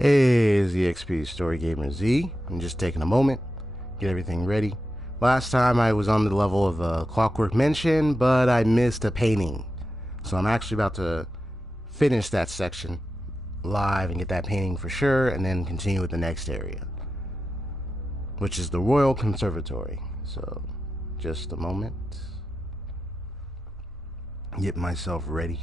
Hey, it's EXP Story Gamer Z. I'm just taking a moment, get everything ready. Last time I was on the level of Clockwork Mansion, but I missed a painting. So I'm actually about to finish that section live and get that painting for sure, and then continue with the next area, which is the Royal Conservatory. So, just a moment. Get myself ready.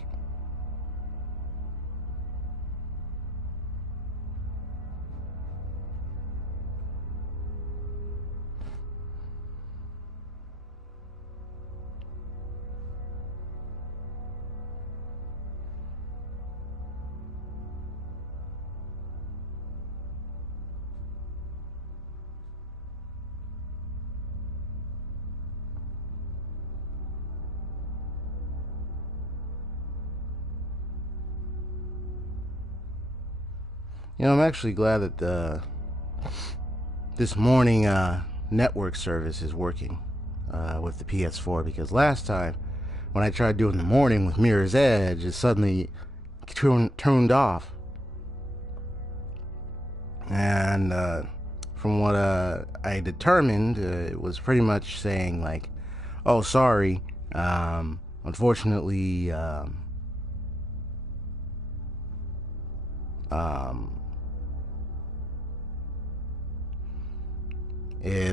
I'm actually glad that this morning network service is working with the PS4, because last time when I tried doing the morning with Mirror's Edge, it suddenly turned off. And from what I determined, it was pretty much saying like, "Oh, sorry, unfortunately,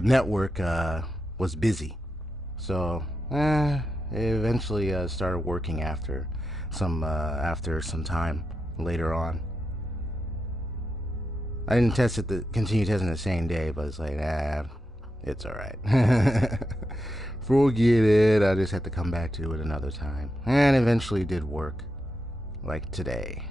network was busy." So it eventually started working after some time later on. I didn't continue testing the same day, but it's like, it's alright. Forget it. I just had to come back to it another time. And eventually did work. Like today.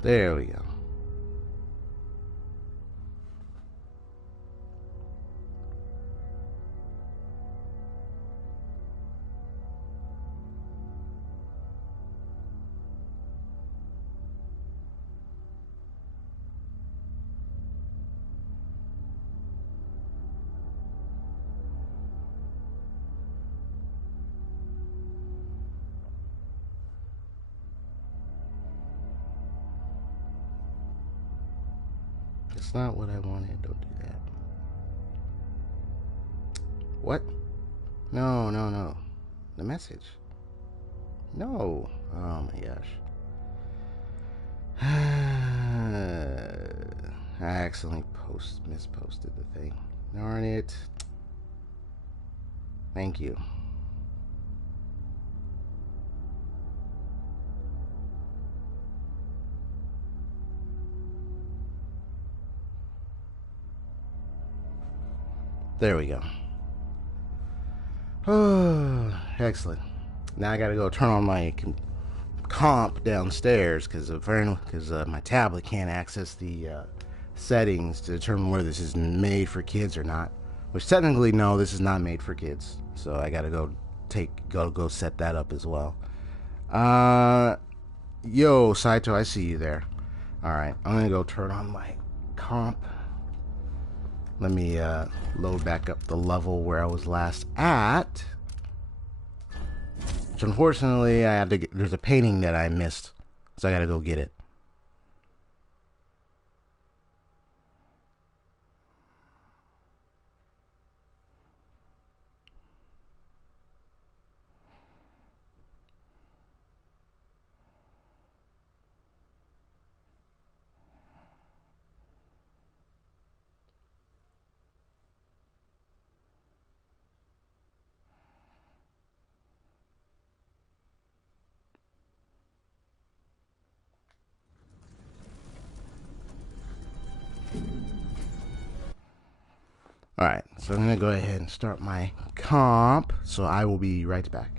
There we go. It's not what I wanted. Don't do that. What? No, no, no. The message. No. Oh my gosh. I accidentally misposted the thing. Darn it. Thank you. There we go. Oh, excellent. Now I gotta go turn on my comp downstairs because my tablet can't access the settings to determine whether this is made for kids or not. Which technically, no, this is not made for kids. So I gotta go set that up as well. Yo, Saito, I see you there. All right, I'm gonna go turn on my comp. Let me load back up the level where I was last at. Which unfortunately, there's a painting that I missed, so I gotta go get it. Alright, so I'm gonna go ahead and start my comp, so I will be right back.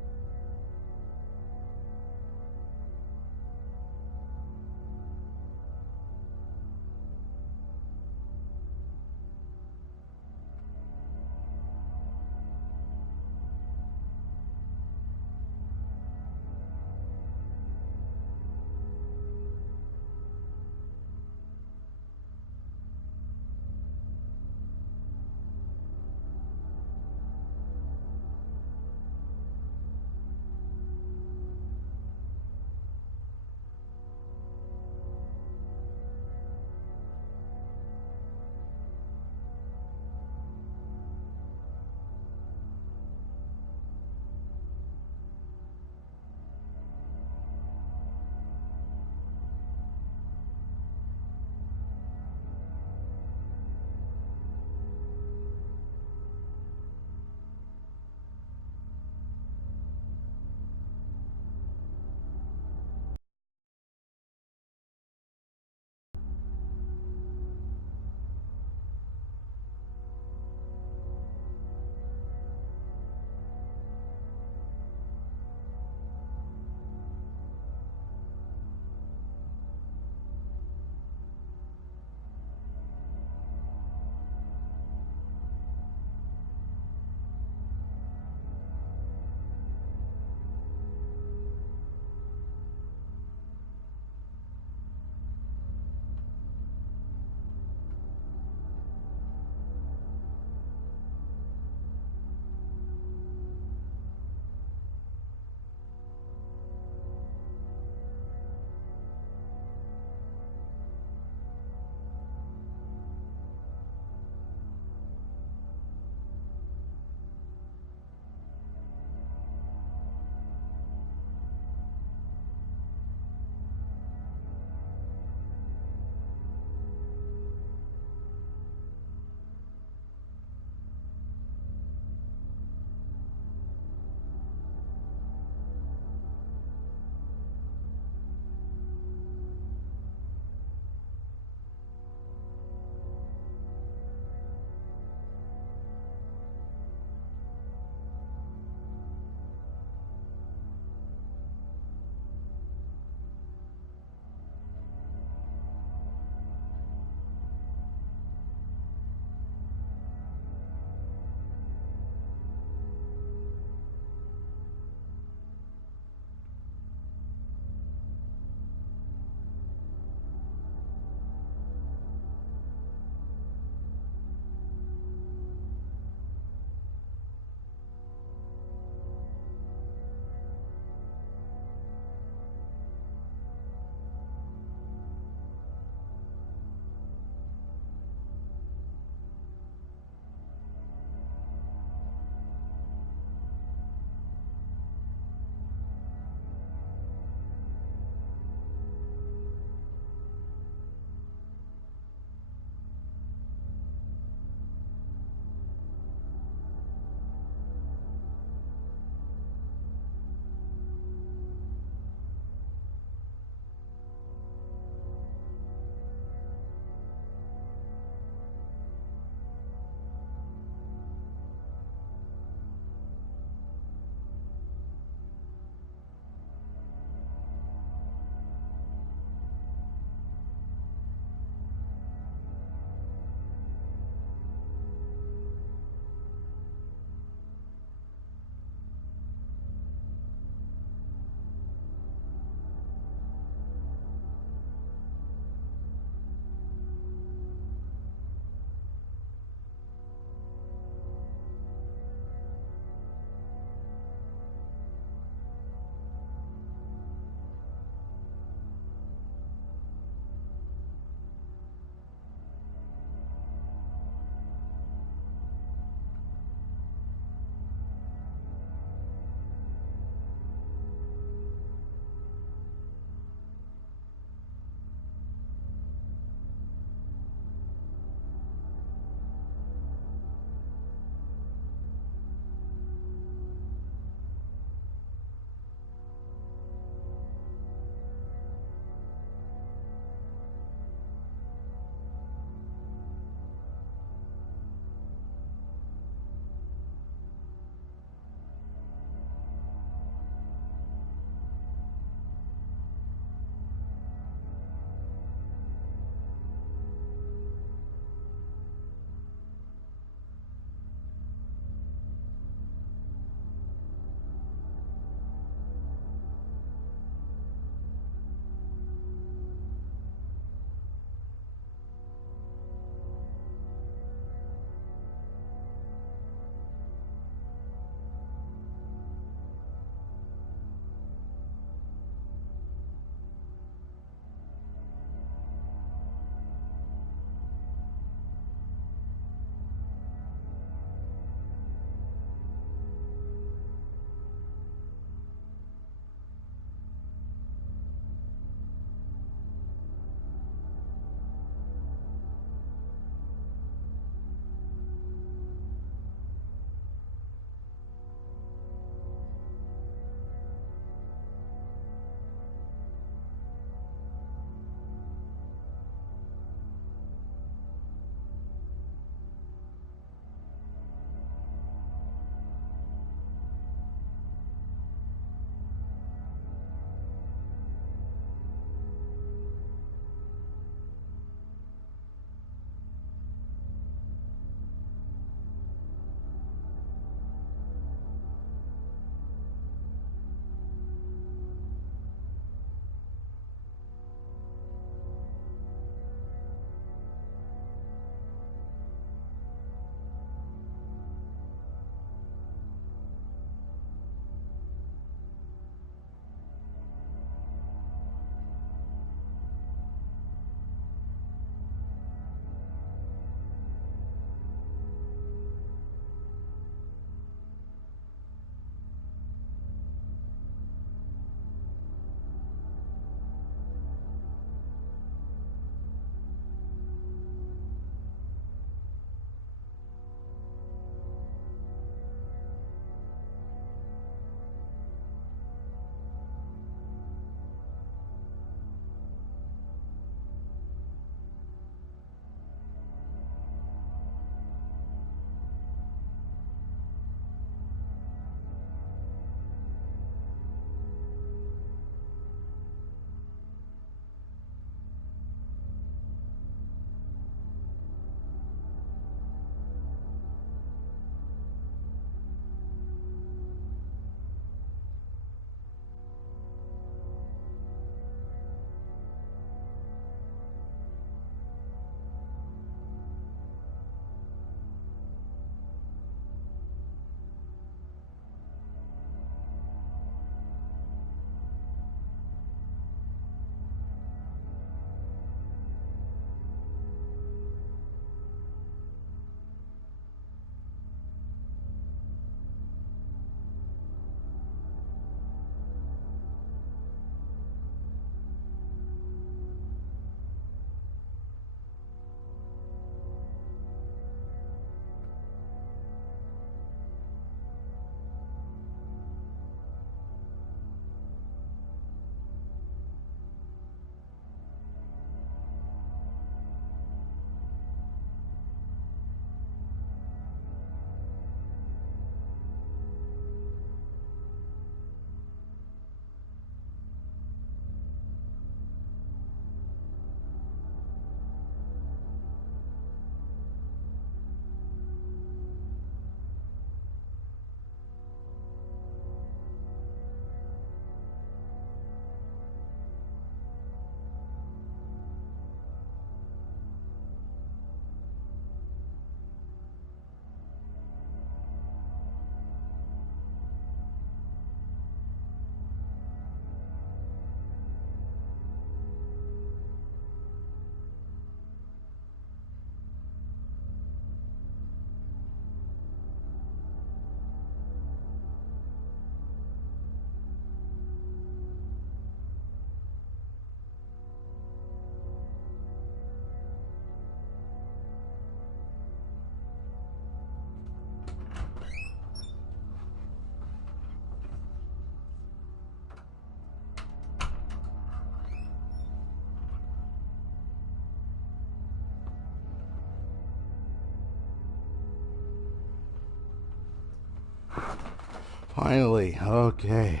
Finally, okay.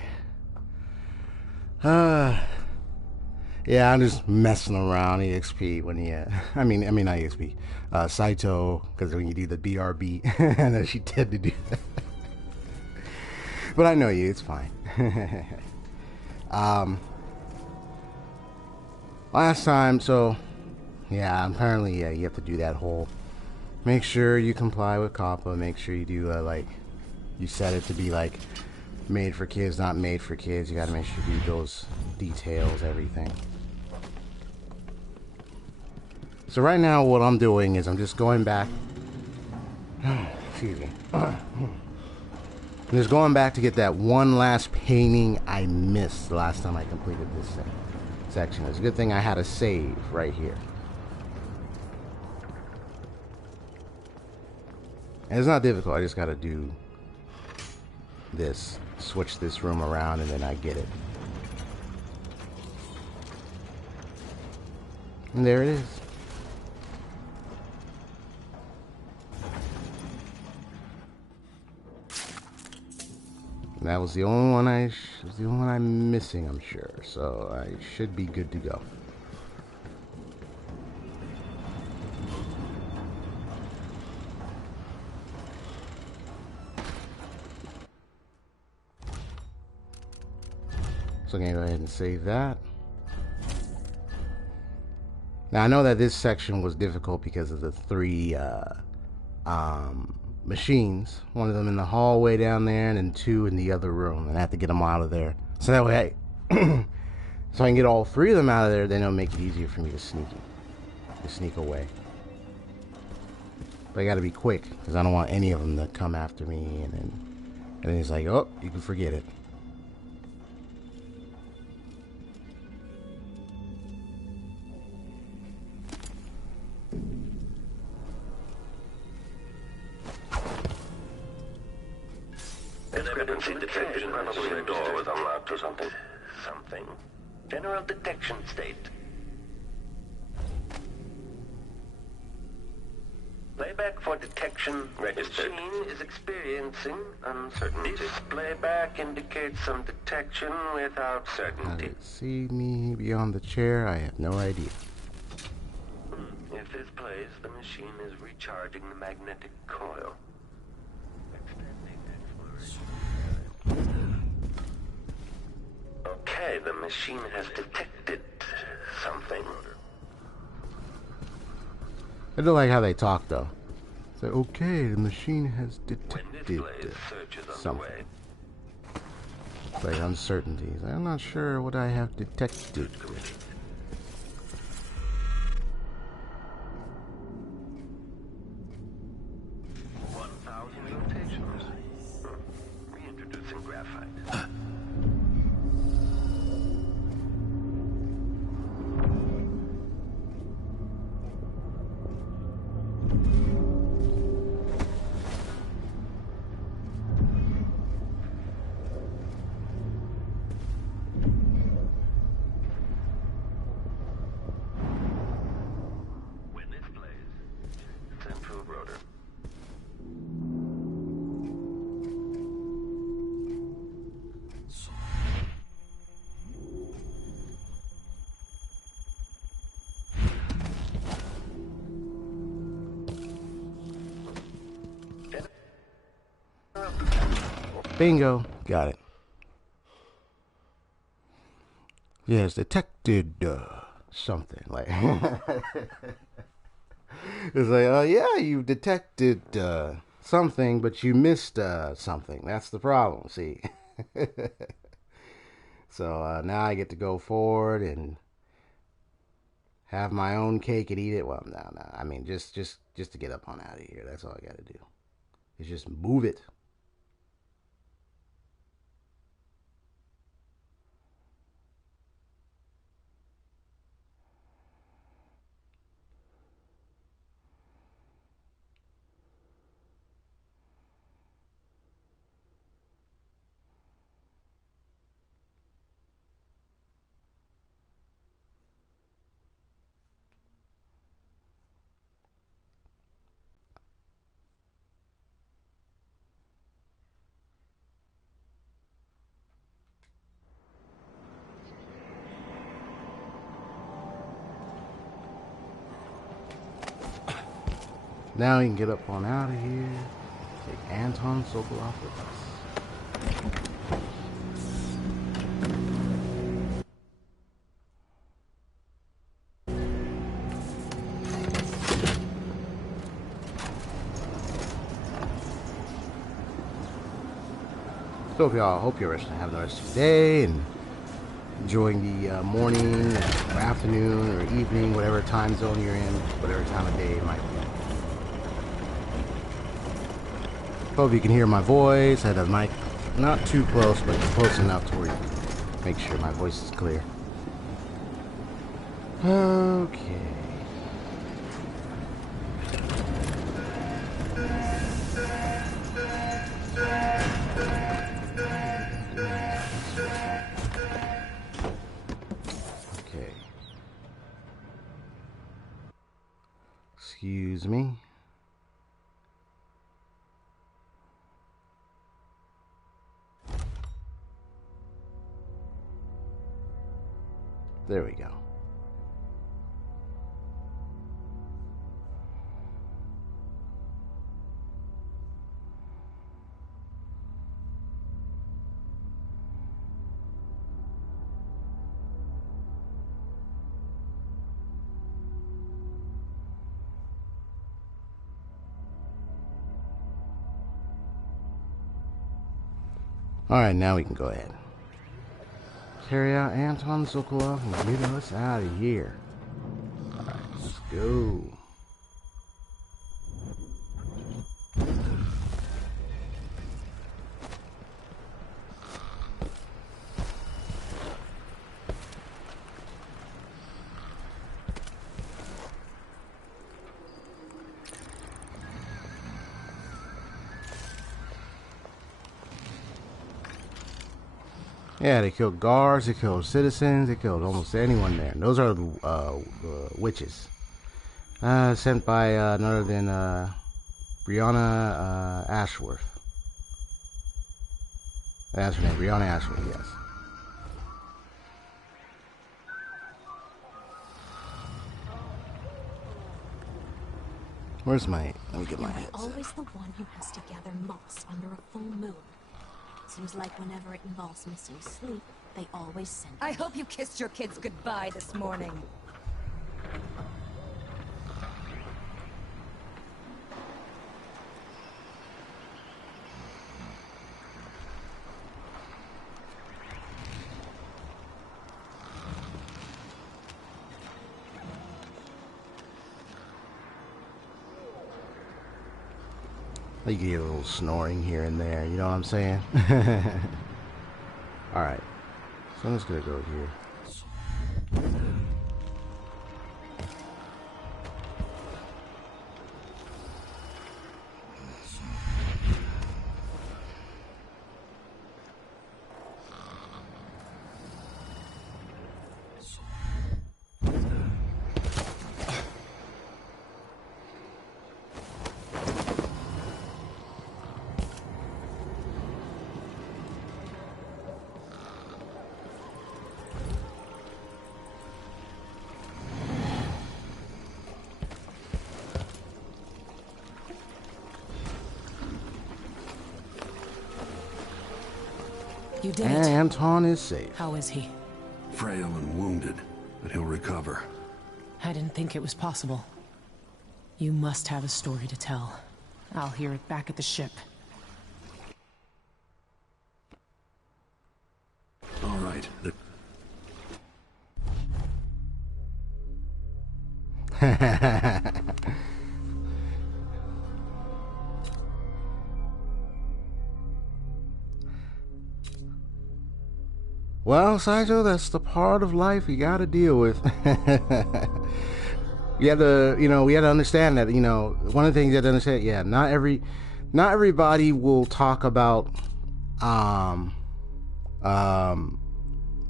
Uh, yeah, I'm just messing around EXP when you, I mean not EXP, Saito, because when you do the BRB, I know she tend to do that. But I know you, it's fine. um, Last time, so yeah, apparently, yeah, you have to do that whole. Make sure you comply with COPPA. Make sure you do like, you set it to be like made for kids, not made for kids. You got to make sure you do those details, everything. So right now, what I'm doing is I'm just going back. Excuse me. I'm just going back to get that one last painting I missed the last time I completed this section. It's a good thing I had a save right here. And it's not difficult. I just got to do this, switch this room around, and then I get it. And there it is. That was the only one I'm missing, I'm sure. So I should be good to go. So I'm gonna go ahead and save that. Now I know that this section was difficult because of the three machines. One of them in the hallway down there, and then two in the other room. And I have to get them out of there. So that way, so I can get all three of them out of there. Then it'll make it easier for me to sneak away. But I got to be quick because I don't want any of them to come after me. And then it's like, oh, you can forget it. Discrepancy detection. Probably the door was unlocked or something. Something. General detection state. Playback for detection registered. Machine is experiencing uncertainty. This playback indicates some detection without certainty. Does it see me beyond the chair? I have no idea. If this plays, the machine is recharging the magnetic coil. Okay, the machine has detected something. I do like how they talk though. It's like, okay, the machine has detected something. It's like uncertainties. I'm not sure what I have detected. 1,000 rotations. Reintroducing graphite. When this plays, central rotor. Bingo. Got it. Yes, detected something. Like it's like, oh yeah, you detected something, but you missed something. That's the problem. See. So now I get to go forward and have my own cake and eat it. Well, no. I mean, just to get up on out of here. That's all I got to do. Is just move it. Now we can get up on out of here. Take Anton Sokolov with us. So if y'all, hope you're having the rest of your day and enjoying the morning or afternoon or evening, whatever time zone you're in, whatever time of day it might be. Hope you can hear my voice. I had the mic not too close, but close enough to where you can make sure my voice is clear. Okay. Excuse me. There we go. Alright, now we can go ahead. Carry out Anton Sokolov and get us out of here. Alright, let's go. Yeah, they killed guards, they killed citizens, they killed almost anyone there. And those are the witches. Sent by none other than Brianna Ashworth. That's her name, Brianna Ashworth, yes. Where's my... Let me get my headset. Always the one who has to gather moss under a full moon. Seems like whenever it involves missing sleep, they always send. I hope you kissed your kids goodbye this morning. You get a little snoring here and there, you know what I'm saying? Alright, so I'm just gonna go here. You did it. Anton is safe. How is he? Frail and wounded, but he'll recover. I didn't think it was possible. You must have a story to tell. I'll hear it back at the ship. All right. Well, Sideshow, that's the part of life you gotta deal with. You have to, we have to understand that, one of the things you have to understand, yeah, not everybody will talk about,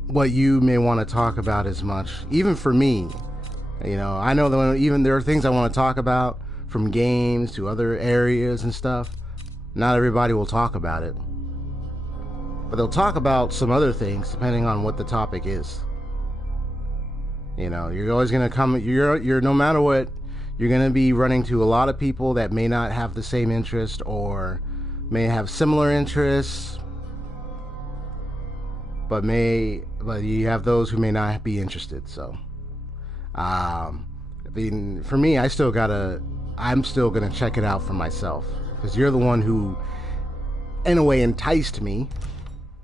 what you may want to talk about as much. Even for me, I know that even there are things I want to talk about, from games to other areas and stuff. Not everybody will talk about it. But they'll talk about some other things depending on what the topic is. You're always gonna come. You're no matter what You're going to be running to a lot of people that may not have the same interest or may have similar interests, but you have those who may not be interested. So, I mean, for me, I'm still gonna check it out for myself, because you're the one who, in a way, enticed me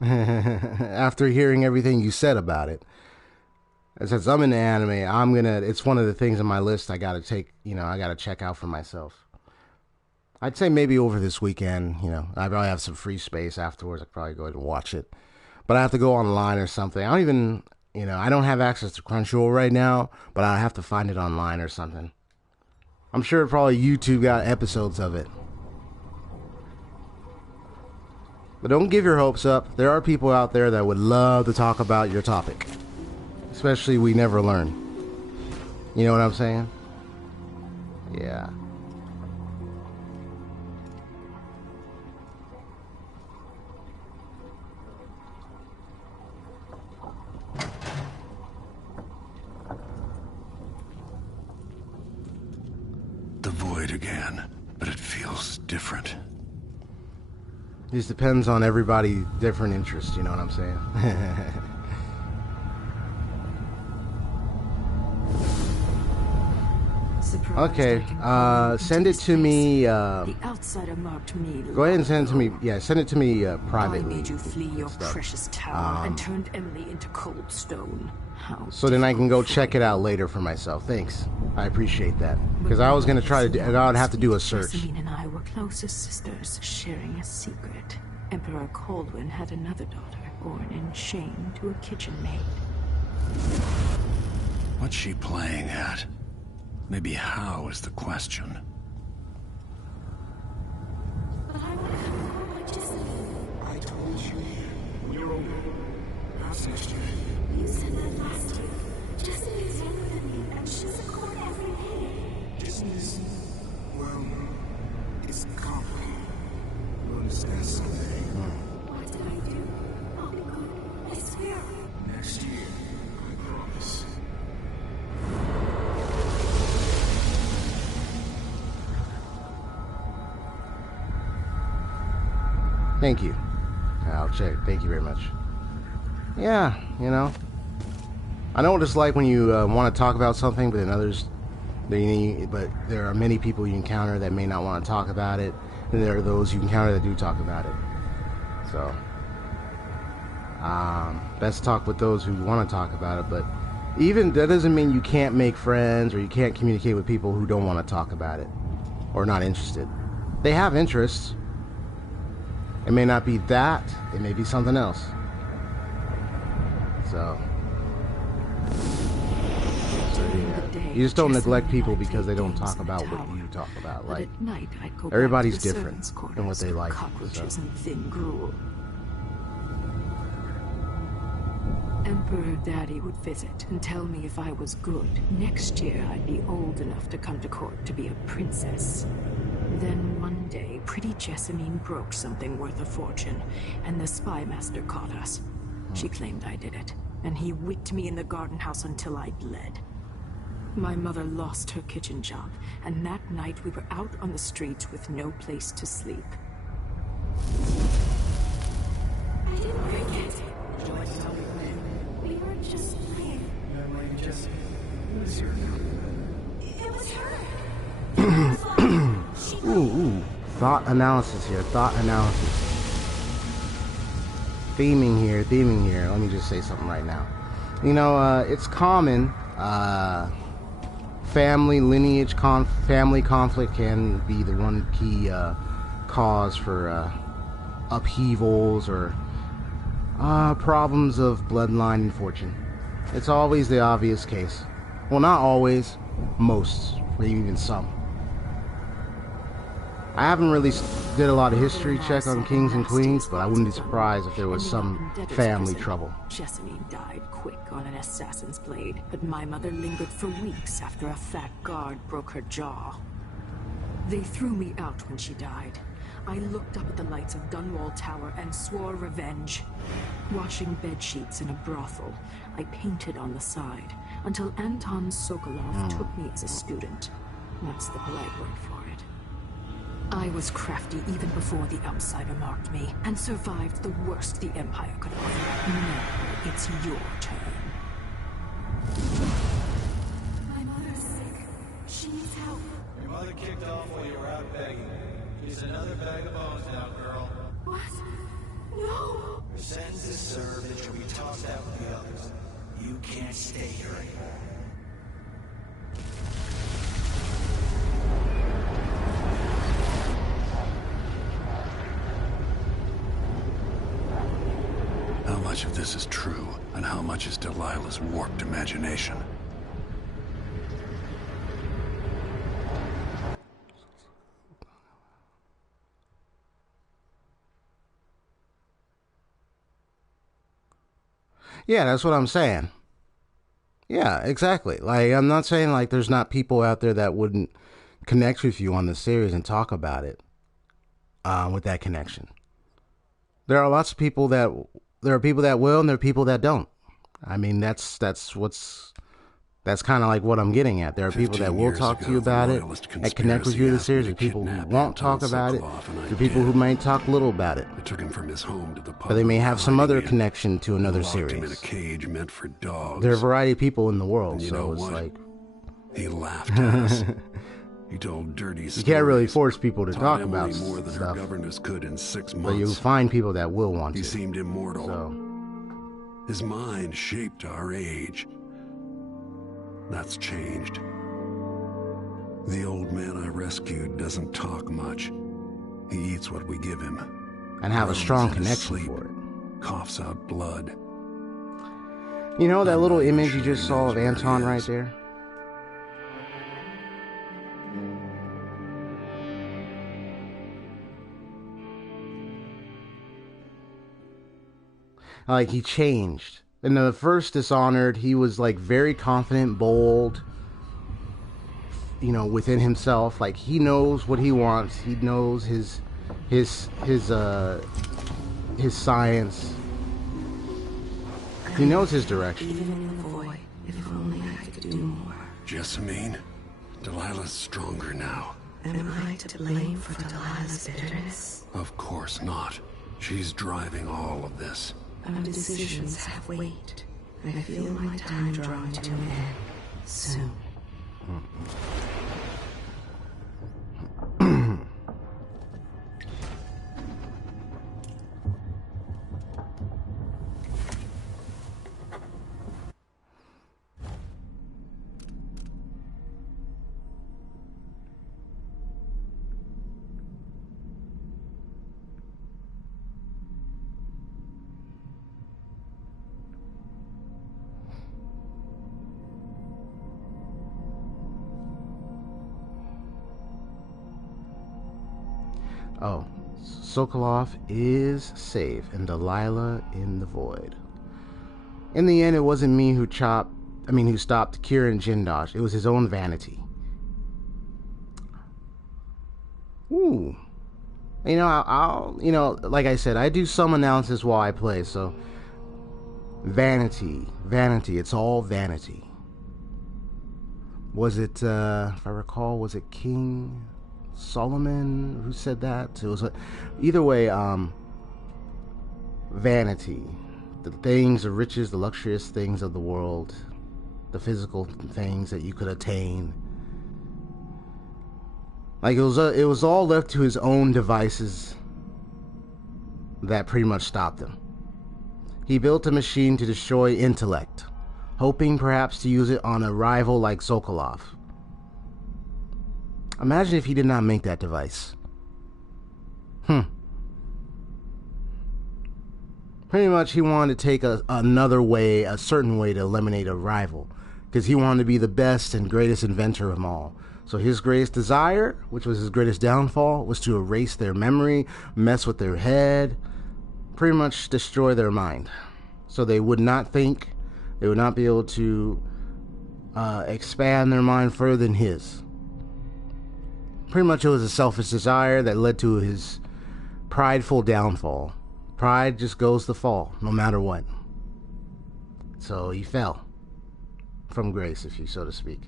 after hearing everything you said about it. And since I'm into anime, it's one of the things on my list I gotta check out for myself. I'd say maybe over this weekend, I probably have some free space afterwards. I could probably go ahead and watch it. But I have to go online or something. I don't have access to Crunchyroll right now, but I have to find it online or something. I'm sure probably YouTube got episodes of it. But don't give your hopes up. There are people out there that would love to talk about your topic. Especially We Never Learn. You know what I'm saying? Yeah. The void again, but it feels different. It just depends on everybody's different interests, you know what I'm saying? Okay, send it to me, The outsider marked me. Go ahead and send it to me. Yeah, send it to me privately. I made you flee your precious tower and turned Emily into cold stone. So then I can go check it out later for myself. Thanks. I appreciate that. Because I was going to try to I'd have to do a search. Jessamine and I were close as sisters, sharing a secret. Emperor Coldwin had another daughter, born in shame to a kitchen maid. What's she playing at? Maybe how is the question. I told you when you're older. How's next year? You said that last year. Jessamine is younger than me, and she's a court every day. Business, well, it's complicated. You'll understand someday. What did I do? I'll be good. I swear. Next year, I promise. Thank you. I'll check. Thank you very much. Yeah, I know what it's like when you want to talk about something, but then but there are many people you encounter that may not want to talk about it, and there are those you encounter that do talk about it. So, best talk with those who want to talk about it, but even that doesn't mean you can't make friends or you can't communicate with people who don't want to talk about it or not interested. They have interests. It may not be that, it may be something else. So yeah. You just don't neglect people because they don't talk about what you talk about. Like, at night, I'd go everybody's back to the different servants' in what they like. Cockroaches So. and thin gruel. Emperor Daddy would visit and tell me if I was good. Next year, I'd be old enough to come to court to be a princess. Then one day, pretty Jessamine broke something worth a fortune, and the spy master caught us. She claimed I did it, and he whipped me in the garden house until I bled. My mother lost her kitchen job, and that night we were out on the streets with no place to sleep. I didn't break it. Would you like to tell me the name? We were just playing. Young lady Jessica. Who is your It was her. Ooh. Thought analysis here. Thought analysis. Theming here. Let me just say something right now. It's common. Family lineage, family conflict can be the one key cause for upheavals or problems of bloodline and fortune. It's always the obvious case. Well, not always. Most. Maybe even some. I haven't really did a lot of history check on kings and queens, but I wouldn't be surprised if there was some family trouble. Jessamine died quick on an assassin's blade, but my mother lingered for weeks after a fat guard broke her jaw. They threw me out when she died. I looked up at the lights of Dunwall Tower and swore revenge. Washing bedsheets in a brothel, I painted on the side, until Anton Sokolov took me as a student. That's the polite word for it. I was crafty even before the Outsider marked me, and survived the worst the Empire could offer. Now, it's your turn. My mother's sick. She needs help. Your mother kicked off while you were out begging. She's another bag of bones now, girl. What? No! Your sentence is served and you'll be tossed out with the others. You can't stay here anymore. How much of this is true, and how much is Delilah's warped imagination? Yeah, that's what I'm saying. Yeah, exactly. Like, I'm not saying like there's not people out there that wouldn't connect with you on the series and talk about it with that connection. There are lots of people that there are people that will, and there are people that don't. I mean, that's kind of like what I'm getting at. There are people that will talk to you about it and connect with you in the series. There are people who won't talk about it. There are people who may talk little about it. I took him from his home to the pub. But they may have some other connection to another series. Locked him in a cage meant for dogs. There are a variety of people in the world, You so know it's what? like He laughed at us. He told dirty stories. you can't really force people to Taught talk Emily about more than her stuff. governess could in 6 months. But you find people that will want He to. seemed immortal. So His mind shaped our age. That's changed. The old man I rescued doesn't talk much. He eats what we give him. and have a strong Groans in his connection sleep, for it. Coughs out blood. You know that I'm little not even image you sure just he saw knows of where he Anton right is. there? Like, he changed. In the first Dishonored, he was like very confident, bold, you know, within himself. Like, he knows what he wants. He knows his science. He knows his direction. Even in the void, if only I could do more. Jessamine, Delilah's stronger now. Am I to blame for Delilah's bitterness? Of course not. She's driving all of this. Our decisions have weight. I feel my time drawing to an end soon. Oh, Sokolov is safe and Delilah in the void. In the end, it wasn't me who stopped Kieran Jindosh. It was his own vanity. Ooh. You know, I'll like I said, I do some analysis while I play, so vanity, it's all vanity. Was it, if I recall, was it King Solomon who said that? It was either way, vanity, the things, the riches, the luxurious things of the world, the physical things that you could attain. Like, it was all left to his own devices that pretty much stopped him. He built a machine to destroy intellect, hoping perhaps to use it on a rival like Sokolov. Imagine if he did not make that device. Pretty much he wanted to take another way, a certain way to eliminate a rival, because he wanted to be the best and greatest inventor of them all. So his greatest desire, which was his greatest downfall, was to erase their memory, mess with their head, pretty much destroy their mind. So they would not think, they would not be able to expand their mind further than his. Pretty much it was a selfish desire that led to his prideful downfall. Pride just goes to fall, no matter what. So he fell from grace, if you so to speak.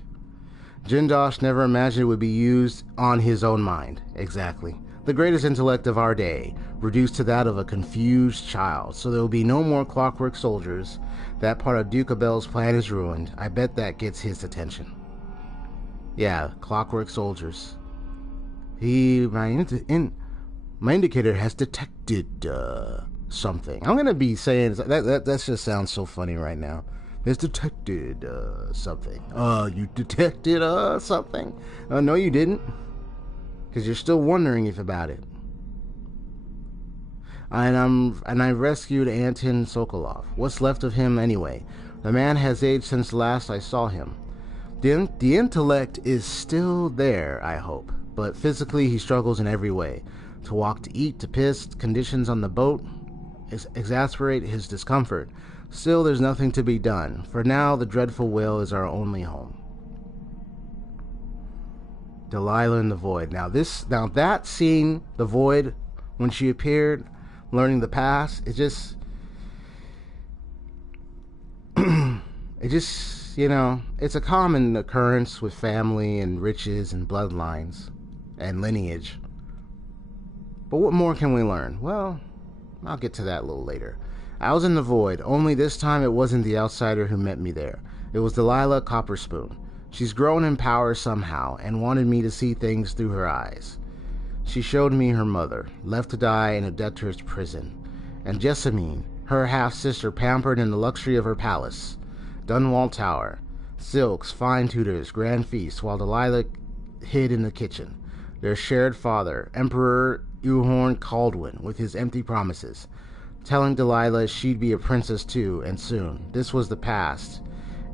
Jindosh never imagined it would be used on his own mind. Exactly. The greatest intellect of our day, reduced to that of a confused child. So there will be no more clockwork soldiers. That part of Duke Abel's plan is ruined. I bet that gets his attention. Yeah, clockwork soldiers. My indicator has detected something. I'm gonna be saying that just sounds so funny right now. It's detected something. You detected something? No, you didn't. Because you're still wondering if about it. And I rescued Anton Sokolov. What's left of him anyway? The man has aged since last I saw him. The intellect is still there, I hope, but physically he struggles in every way. To walk, to eat, to piss, conditions on the boat exasperate his discomfort. Still, there's nothing to be done. For now, the dreadful whale is our only home. Delilah in the Void. Now that scene, the Void, when she appeared, learning the past, it just, you know, it's a common occurrence with family and riches and bloodlines and lineage. But what more can we learn? Well, I'll get to that a little later. I was in the Void, only this time it wasn't the outsider who met me there. It was Delilah Copperspoon. She's grown in power somehow and wanted me to see things through her eyes. She showed me her mother, left to die in a debtor's prison, and Jessamine, her half-sister, pampered in the luxury of her palace. Dunwall Tower, silks, fine tutors, grand feasts, while Delilah hid in the kitchen. Their shared father, Emperor Uhorn Caldwin, with his empty promises, telling Delilah she'd be a princess too, and soon. This was the past,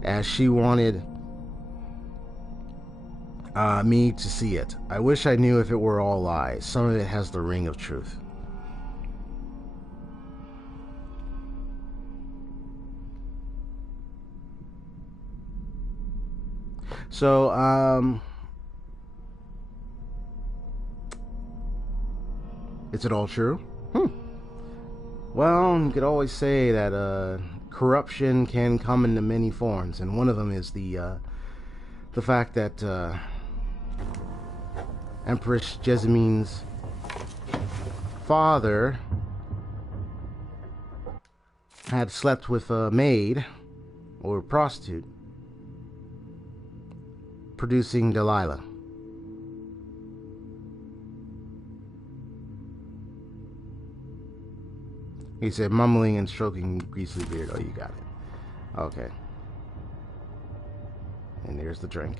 as she wanted me to see it. I wish I knew if it were all lies. Some of it has the ring of truth. So, is it all true? Well, you could always say that corruption can come into many forms, and one of them is the fact that Empress Jessamine's father had slept with a maid or a prostitute, producing Delilah. He said, mumbling and stroking greasy beard. Oh, you got it. Okay. And there's the drink.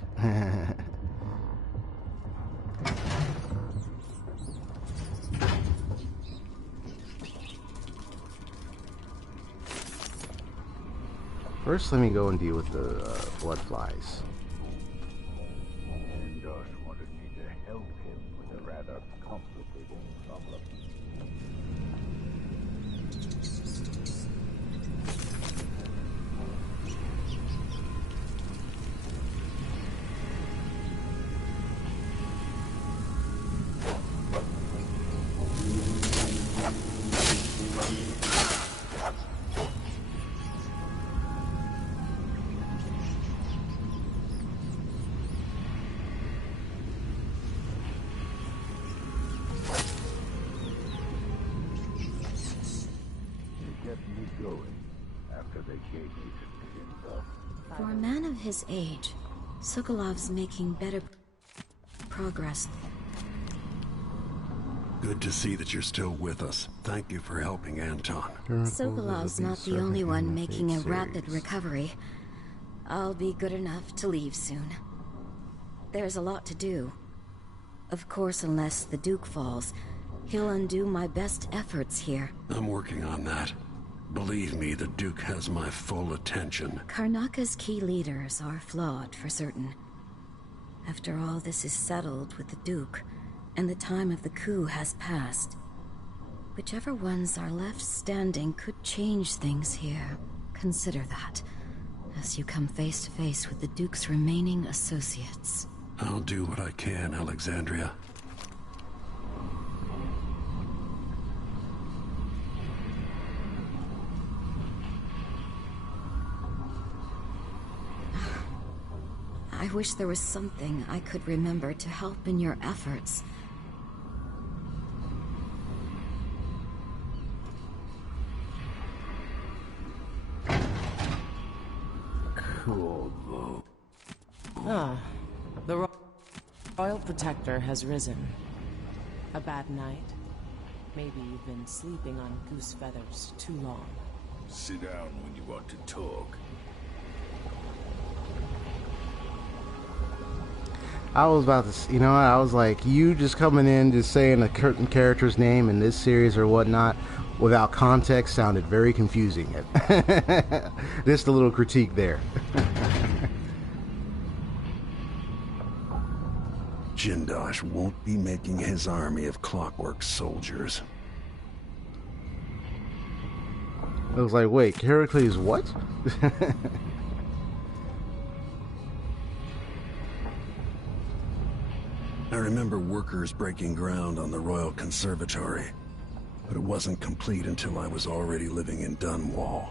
First, let me go and deal with the blood flies. And Josh wanted me to help him with a rather complicated problem. For a man of his age, Sokolov's making better progress. Good to see that you're still with us. Thank you for helping Anton. Sokolov's not the only one making a rapid recovery. I'll be good enough to leave soon. There's a lot to do. Of course, unless the Duke falls, he'll undo my best efforts here. I'm working on that. Believe me, the Duke has my full attention. Karnaka's key leaders are flawed, for certain. After all this is settled with the Duke, and the time of the coup has passed, whichever ones are left standing could change things here. Consider that, as you come face to face with the Duke's remaining associates. I'll do what I can, Alexandria. I I wish there was something I could remember to help in your efforts. Cool, though. Ah, the Royal Protector has risen. A bad night. Maybe you've been sleeping on goose feathers too long. Sit down when you want to talk. I was about to, you know what, I was like, you just coming in, just saying a certain character's name in this series or whatnot, without context, sounded very confusing. Just a little critique there. Jindosh won't be making his army of clockwork soldiers. I was like, wait, Heracles what? I remember workers breaking ground on the Royal Conservatory, but it wasn't complete until I was already living in Dunwall.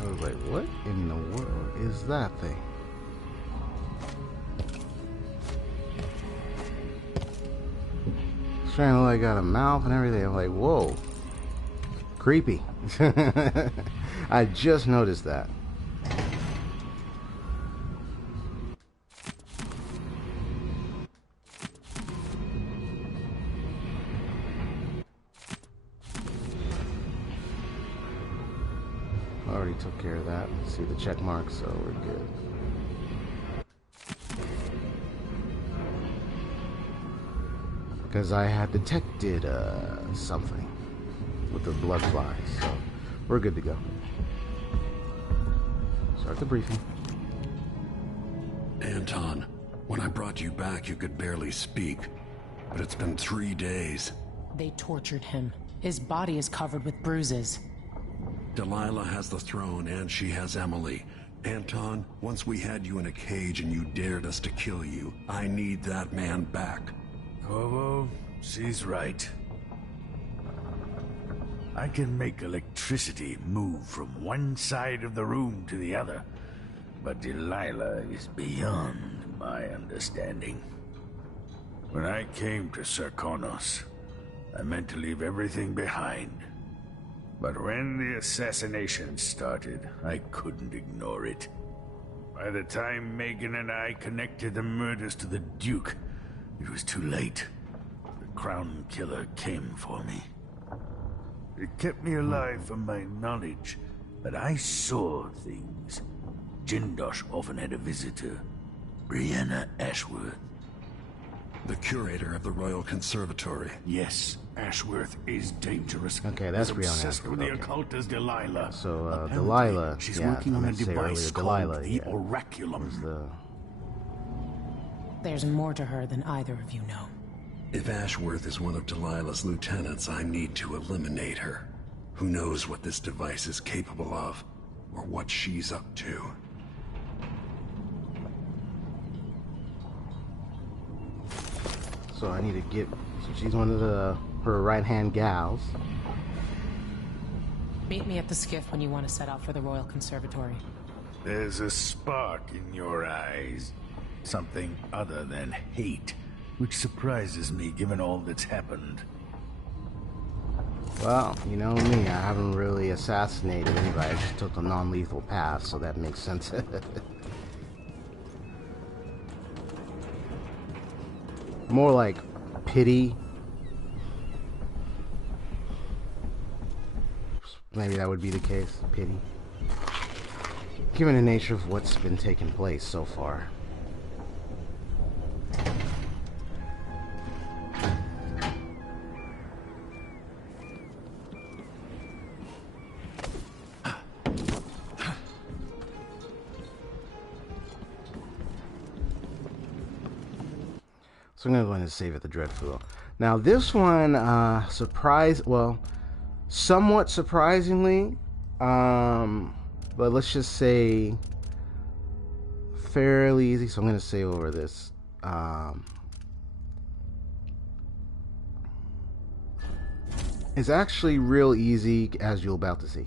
I was like, what in the world is that thing? It's trying to like got a mouth and everything. I'm like, whoa. Creepy. I just noticed that. Already took care of that. See the check marks, so we're good. Because I had detected something with the blood flies, so we're good to go. Start the briefing. Anton, when I brought you back, you could barely speak, but it's been 3 days. They tortured him. His body is covered with bruises. Delilah has the throne, and she has Emily. Anton, once we had you in a cage and you dared us to kill you, I need that man back. Corvo, she's right. I can make electricity move from one side of the room to the other, but Delilah is beyond my understanding. When I came to Sarkonos, I meant to leave everything behind. But when the assassination started, I couldn't ignore it. By the time Megan and I connected the murders to the Duke, it was too late. The Crown Killer came for me. It kept me alive from my knowledge that I saw things. Jindosh often had a visitor, Brianna Ashworth. The curator of the Royal Conservatory. Yes, Ashworth is dangerous. Okay, that's as Brianna obsessed with the Ashworth, okay. occult as Delilah. So, Apparently, Delilah, she's yeah, working I on a meant to say device earlier, called Delilah, the yeah, Oraculum. was the... There's more to her than either of you know. If Ashworth is one of Delilah's lieutenants, I need to eliminate her. Who knows what this device is capable of, or what she's up to. So I need to get... So she's one of her right-hand gals. Meet me at the skiff when you want to set out for the Royal Conservatory. There's a spark in your eyes. Something other than hate, which surprises me given all that's happened. Well, you know me, I haven't really assassinated anybody. I just took a non-lethal path, so that makes sense. More like pity. Maybe that would be the case. Pity. Given the nature of what's been taking place so far. So I'm going to go ahead and save it the Dreadful. Now this one, somewhat surprisingly, but let's just say fairly easy. So I'm going to save over this. It's actually real easy, as you're about to see.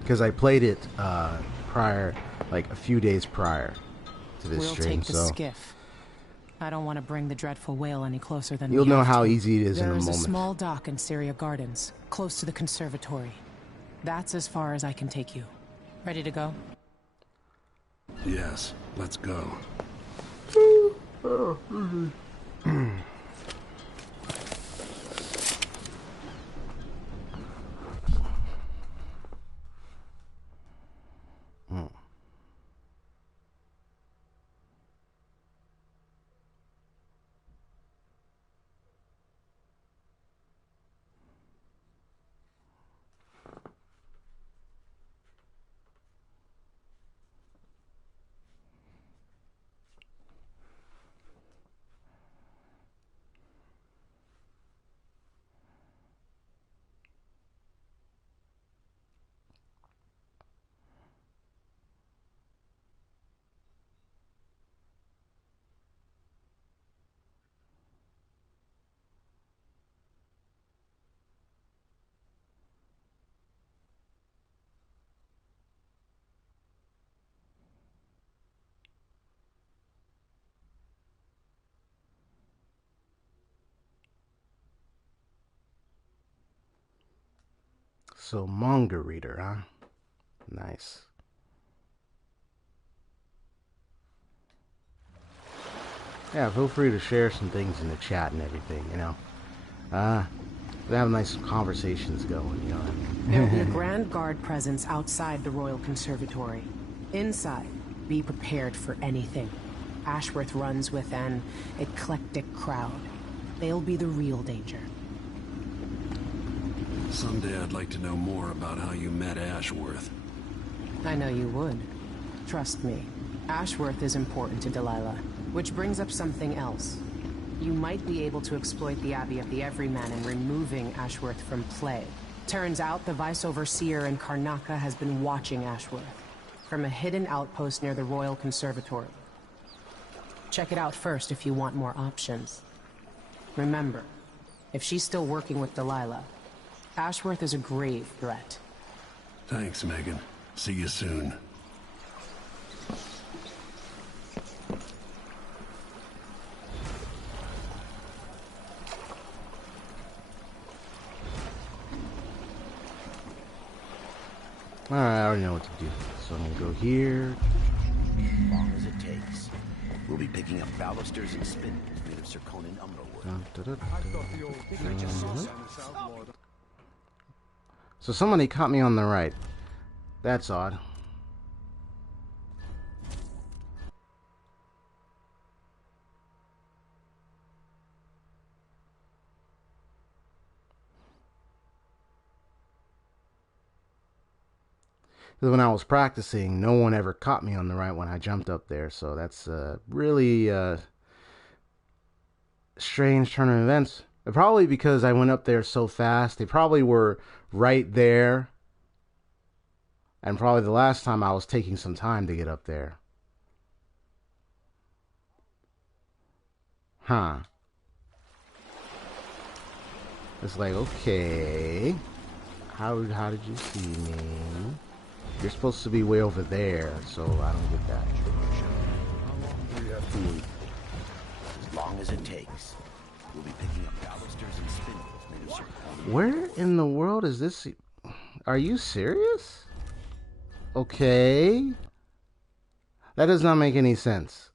Because I played it prior, like a few days prior to this stream. We'll take the skiff. I don't want to bring the dreadful whale any closer than you'll know how easy it is in a moment. There's a small dock in Syria Gardens, close to the conservatory. That's as far as I can take you. Ready to go? Yes, let's go. So, manga reader, huh? Nice. Yeah, feel free to share some things in the chat and everything, you know. We have nice conversations going, you know what I mean? There'll be a grand guard presence outside the Royal Conservatory. Inside, be prepared for anything. Ashworth runs with an eclectic crowd. They'll be the real danger. Someday I'd like to know more about how you met Ashworth. I know you would. Trust me. Ashworth is important to Delilah. Which brings up something else. You might be able to exploit the Abbey of the Everyman in removing Ashworth from play. Turns out the Vice-Overseer in Karnaca has been watching Ashworth from a hidden outpost near the Royal Conservatory. Check it out first if you want more options. Remember, if she's still working with Delilah, Ashworth is a grave threat. Thanks, Megan. See you soon. Alright, I already know what to do. So I'm gonna go here. As long as it takes. We'll be picking up balusters and spindles made of zirconin umber wood. So somebody caught me on the right. That's odd. Because when I was practicing, no one ever caught me on the right when I jumped up there. So that's really strange turn of events. Probably because I went up there so fast. They probably were right there. And probably the last time I was taking some time to get up there. Huh. It's like, okay. How did you see me? You're supposed to be way over there, so I don't get that. As long as it takes. We'll be picking up balusters and spindles made of zirconin. Where in the world is this? Are you serious? Okay. That does not make any sense.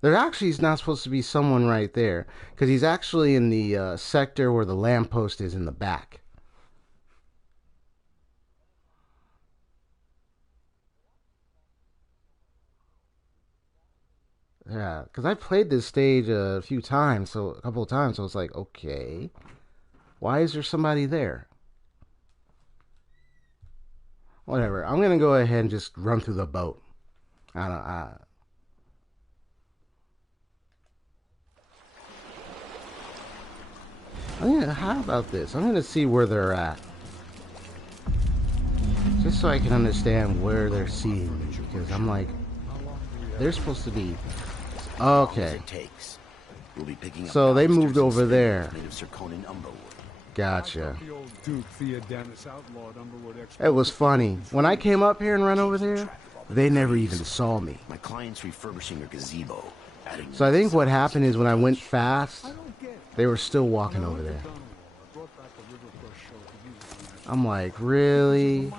There actually is not supposed to be someone right there, because he's actually in the sector where the lamppost is in the back. Yeah, because I played this stage a couple of times, so it's like, okay, why is there somebody there? Whatever, I'm gonna go ahead and just run through the boat. How about this? I'm gonna see where they're at, just so I can understand where they're seeing me. Because I'm like, they're supposed to be. Okay. We'll be picking up So they moved balusters and over there. spindles made of zirconin umberwood. Gotcha. It was funny. When I came up here and ran over there, they never even saw me. My client's refurbishing a gazebo. So I think what happened is when I went fast, they were still walking over there. I'm like, really?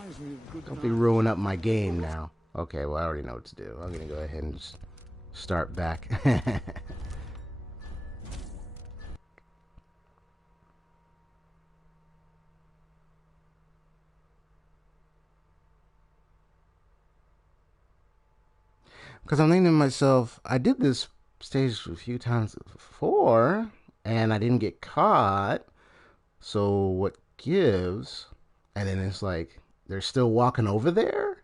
Don't be ruining up my game now. Okay, well, I already know what to do. I'm going to go ahead and just start back. Because I'm thinking to myself, I did this stage a few times before, and I didn't get caught. So what gives? And then it's like, they're still walking over there?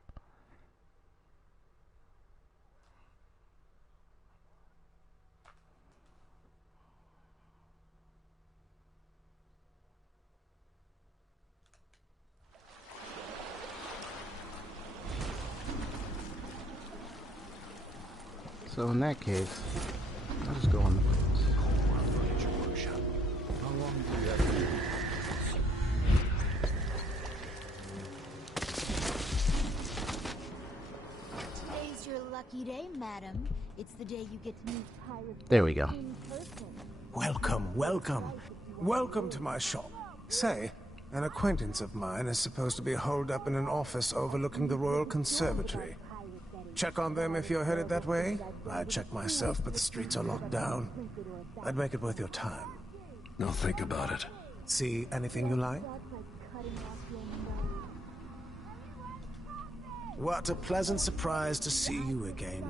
So in that case, I'll just go on the boats. Today's your lucky day, madam. It's the day you get to meet pirates. There we go. Welcome, welcome. Welcome to my shop. Say, an acquaintance of mine is supposed to be holed up in an office overlooking the Royal Conservatory. Check on them if you're headed that way. I'd check myself, but the streets are locked down. I'd make it worth your time. I'll think about it. See anything you like? What a pleasant surprise to see you again.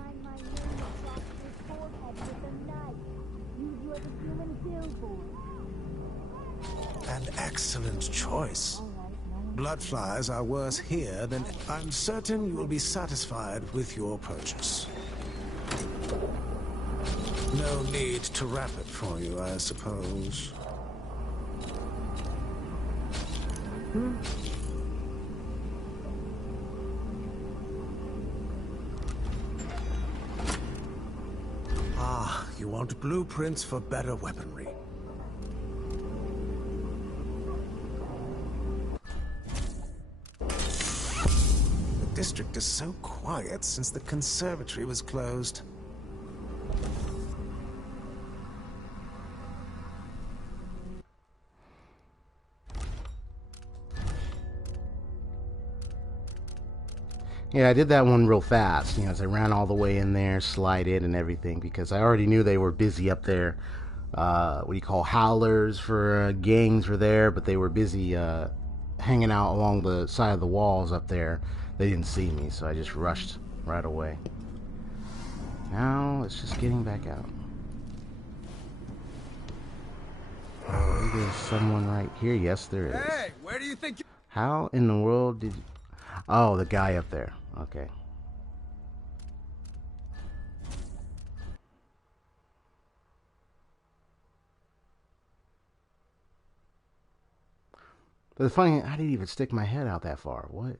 An excellent choice. Bloodflies are worse here than... I'm certain you will be satisfied with your purchase. No need to wrap it for you, I suppose. Ah, you want blueprints for better weaponry. The district is so quiet since the conservatory was closed. Yeah, I did that one real fast, as I ran all the way in there, slided and everything, because I already knew they were busy up there. What do you call howlers for gangs were there, but they were busy hanging out along the side of the walls up there. They didn't see me, so I just rushed right away. Now it's just getting back out. Oh, there's someone right here. Yes, there is. Hey, where do you think you... How in the world did you... Oh, the guy up there. Okay. But the funny, I didn't even stick my head out that far. What?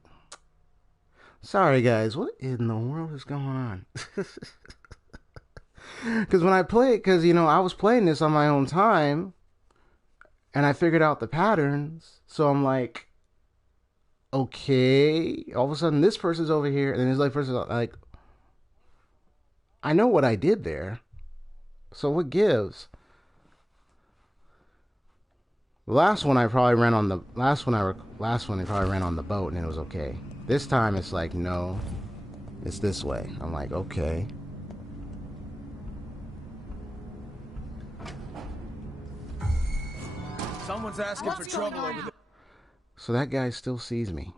Sorry, guys. What in the world is going on? Because when I played, because, I was playing this on my own time, and I figured out the patterns, so I'm like, okay, all of a sudden this person's over here, and then this other person's like, I know what I did there, so what gives? The last one I probably ran on the last one I probably ran on the boat, and it was okay. This time it's like, no, it's this way. I'm like, okay. Someone's asking for trouble over there. So that guy still sees me.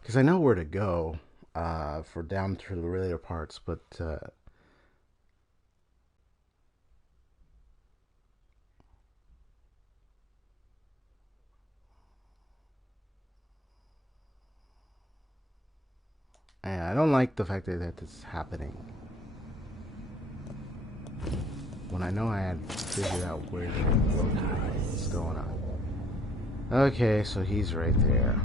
Because I know where to go. for down to the later parts, but I don't like the fact that this is happening when I know I had figured out where to locate what's going on. Okay, so he's right there.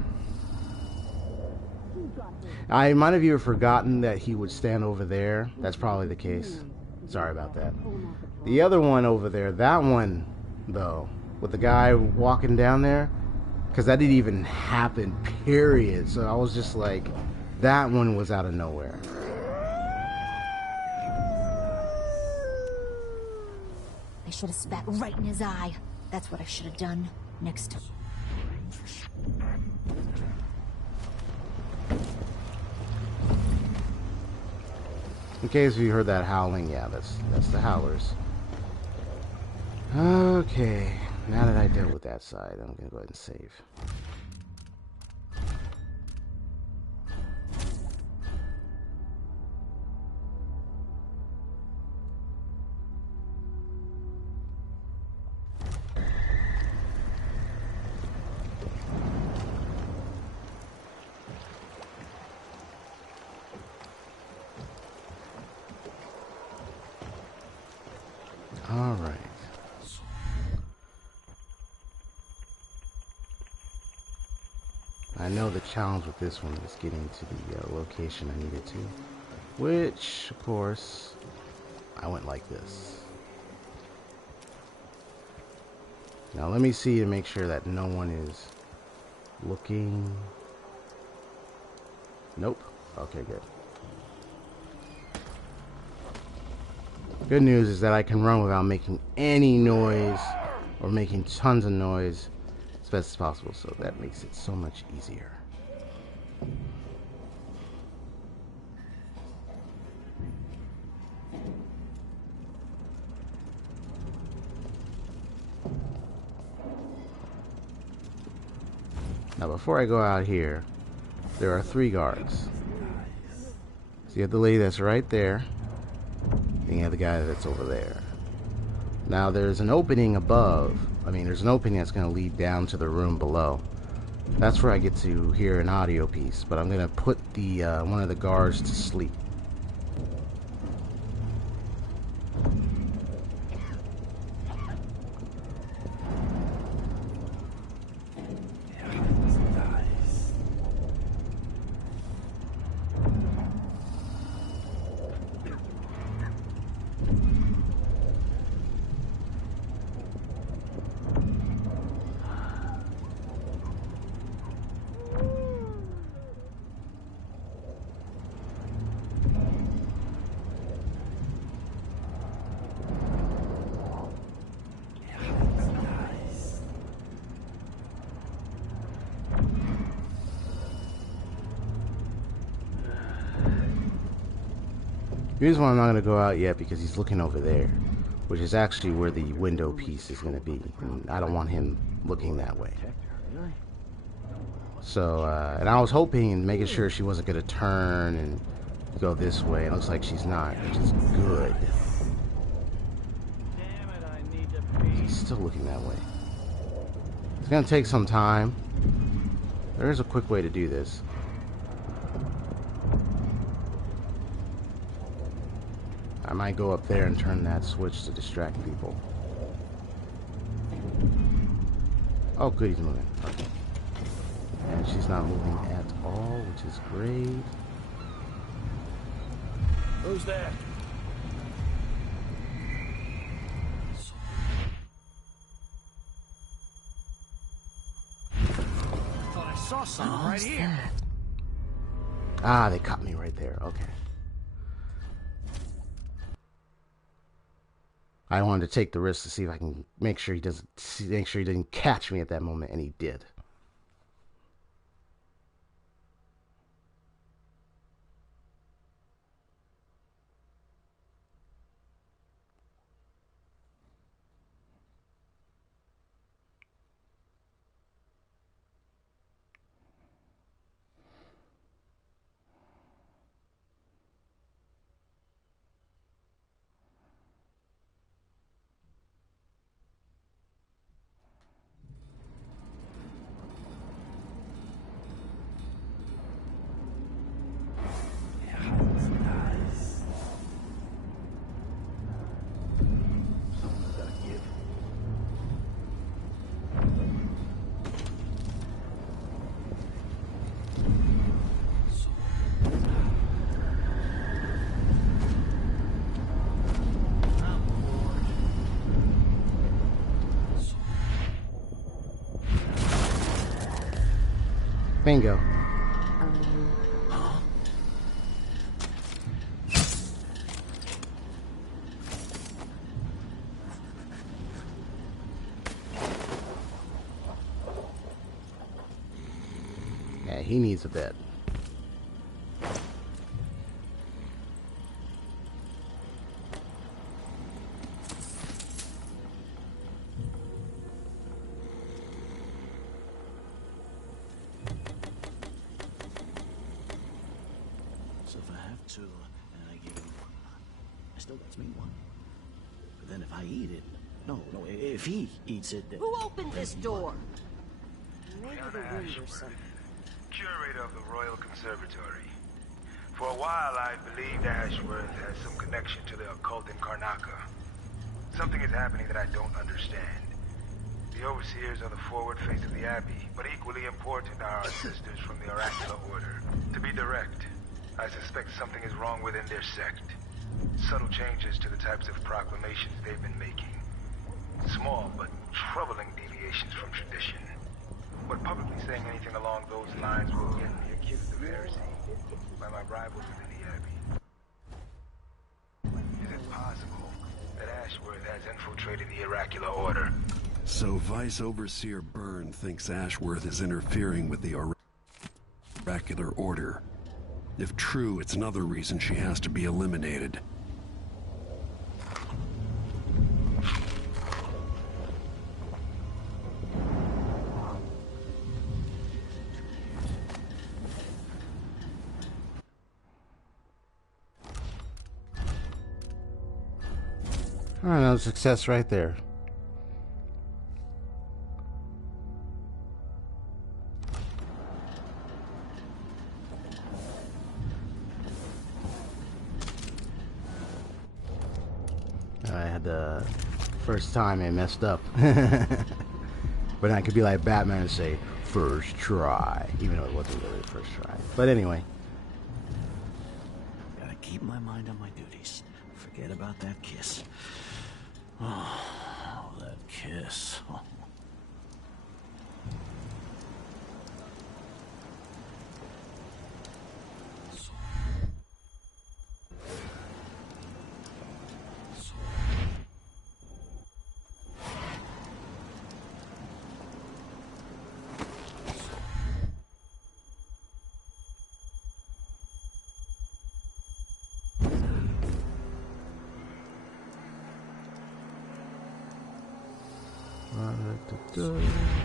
I might have even forgotten that he would stand over there. That's probably the case. Sorry about that. The other one over there, that one, though, with the guy walking down there, because that didn't even happen, period. So I was just like, that one was out of nowhere. I should have spat right in his eye. That's what I should have done next time. In case you heard that howling, yeah, that's the howlers. Okay, now that I dealt with that side, I'm gonna go ahead and save. All right. I know the challenge with this one is getting to the location I needed to, which, of course, I went like this. Now let me see and make sure that no one is looking. Nope. Okay, good. Good news is that I can run without making any noise or making tons of noise as best as possible, so that makes it so much easier. Now before I go out here, there are 3 guards. So you have the lady that's right there, and you have the guy that's over there. Now there's an opening above. There's an opening that's going to lead down to the room below. That's where I get to hear an audio piece, but I'm going to put the one of the guards to sleep. Here's why I'm not going to go out yet, because he's looking over there, which is actually where the window piece is going to be. And I don't want him looking that way. So, and I was hoping and making sure she wasn't going to turn and go this way. It looks like she's not, which is good. She's still looking that way. It's going to take some time. There is a quick way to do this. I might go up there and turn that switch to distract people. Oh, good, he's moving. Okay. And she's not moving at all, which is great. Who's there? Thought I saw something right here. Ah, they caught me right there. Okay. I wanted to take the risk to see if I can make sure he didn't catch me at that moment, and he did. Bingo. Huh? Yeah, he needs a bed. So if I have two, and I give him one, I still gets me one. But then if I eat it, no, if he eats it, then... Who opened this door? Maybe the wind or something. Curator of the Royal Conservatory. For a while, I believed Ashworth has some connection to the occult in Karnaca. Something is happening that I don't understand. The overseers are the forward face of the Abbey, but equally important are our sisters from the Oracular Order. To be direct, I suspect something is wrong within their sect. Subtle changes to the types of proclamations they've been making. Small but troubling deviations from tradition. But publicly saying anything along those lines will get me accused of heresy by my rivals within the Abbey. Is it possible that Ashworth has infiltrated the Oracular Order? So Vice Overseer Byrne thinks Ashworth is interfering with the Oracular Order. If true, it's another reason she has to be eliminated. Alright, no success right there. I had the first time I messed up. But I could be like Batman and say, first try. Even though it wasn't really the first try. But anyway. Gotta keep my mind on my duties. Forget about that kiss. Oh, that kiss. Oh.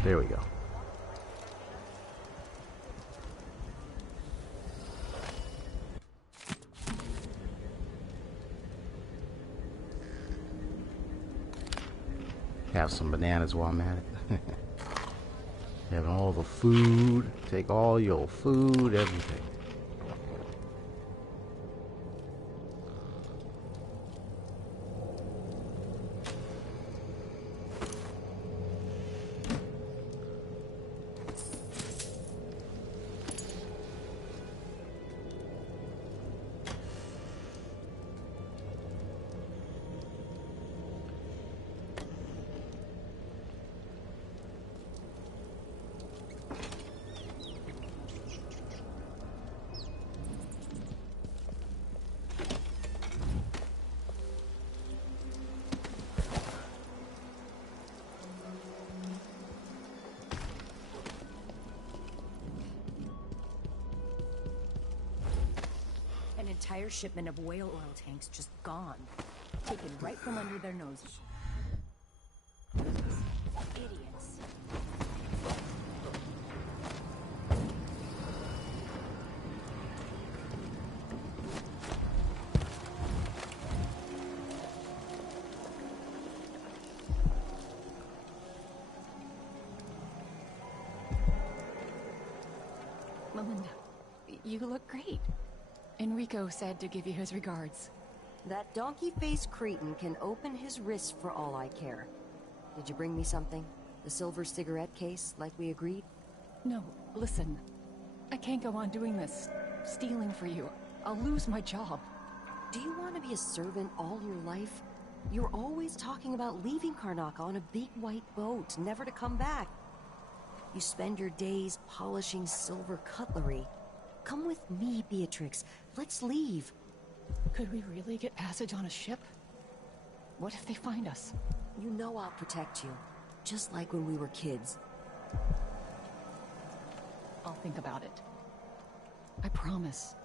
There we go. Have some bananas while I'm at it. Having all the food. Take all your food, everything. An entire shipment of whale oil tanks just gone. Taken right from under their noses. Idiots. Melinda, you look great. Enrico said to give you his regards. That donkey-faced cretin can open his wrist for all I care. Did you bring me something? The silver cigarette case, like we agreed? No, listen. I can't go on doing this. Stealing for you. I'll lose my job. Do you want to be a servant all your life? You're always talking about leaving Karnaca on a big white boat, never to come back. You spend your days polishing silver cutlery. Come with me, Beatrix. Let's leave. Could we really get passage on a ship? What if they find us? You know I'll protect you. Just like when we were kids. I'll think about it. I promise.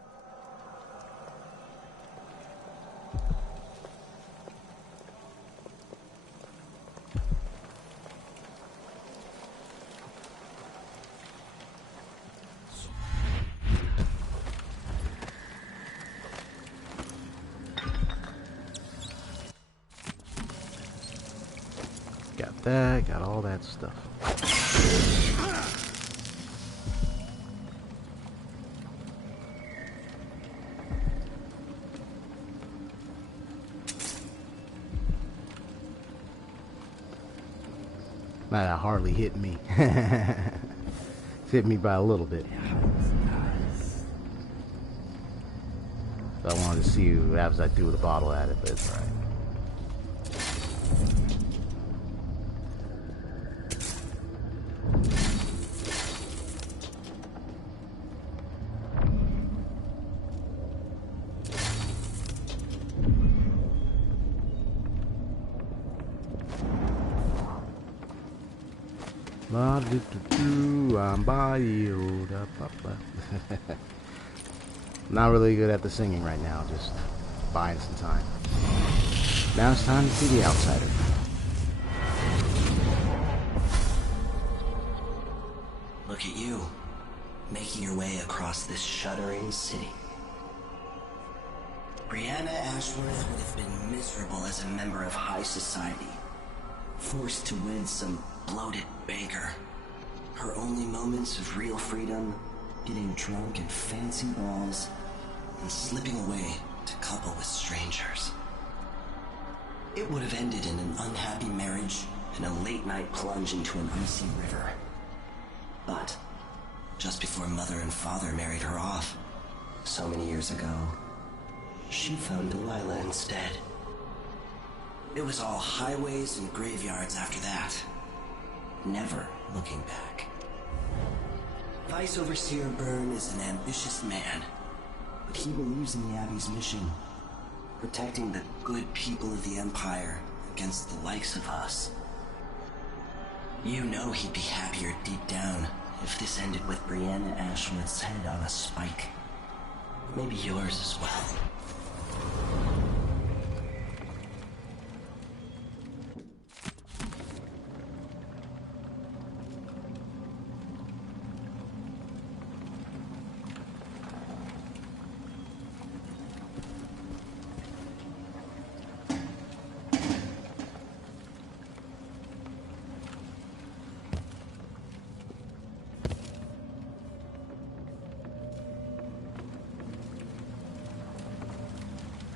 Got that, got all that stuff. That hardly hit me. It's hit me by a little bit. So I wanted to see what happens if I threw the bottle at it, but it's alright. I'm by you. Not really good at the singing right now, just buying some time. Now it's time to see The Outsider. Look at you, making your way across this shuddering city. Brianna Ashworth would have been miserable as a member of high society, forced to wed some bloated banker. Her only moments of real freedom, getting drunk at fancy balls, and slipping away to couple with strangers. It would have ended in an unhappy marriage and a late-night plunge into an icy river. But, just before Mother and Father married her off, so many years ago, she found Delilah instead. It was all highways and graveyards after that, never looking back. Vice Overseer Byrne is an ambitious man, but he believes in the Abbey's mission, protecting the good people of the Empire against the likes of us. You know he'd be happier deep down if this ended with Brianna Ashworth's head on a spike. Maybe yours as well.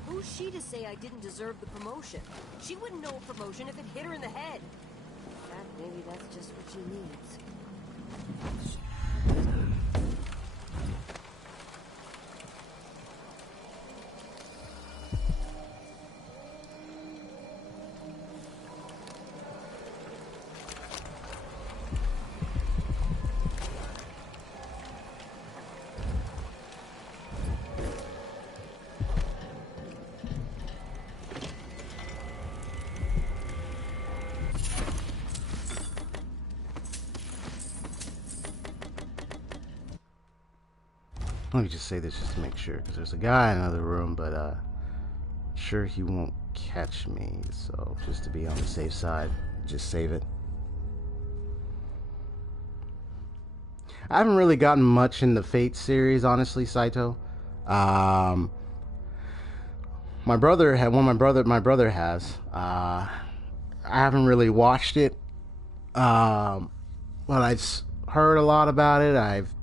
Who's she to say I didn't deserve the promotion? She wouldn't know a promotion if it hit her in the head. In fact, maybe that's just what she needs. Let me just say this just to make sure, because there's a guy in another room, but sure he won't catch me, so just to be on the safe side, just save it. I haven't really gotten much in the Fate series, honestly, Saito. My brother had one. My brother has. I haven't really watched it, but I've heard a lot about it. I've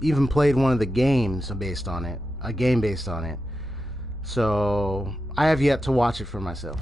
even played one of the games based on it, a game based on it. So I have yet to watch it for myself.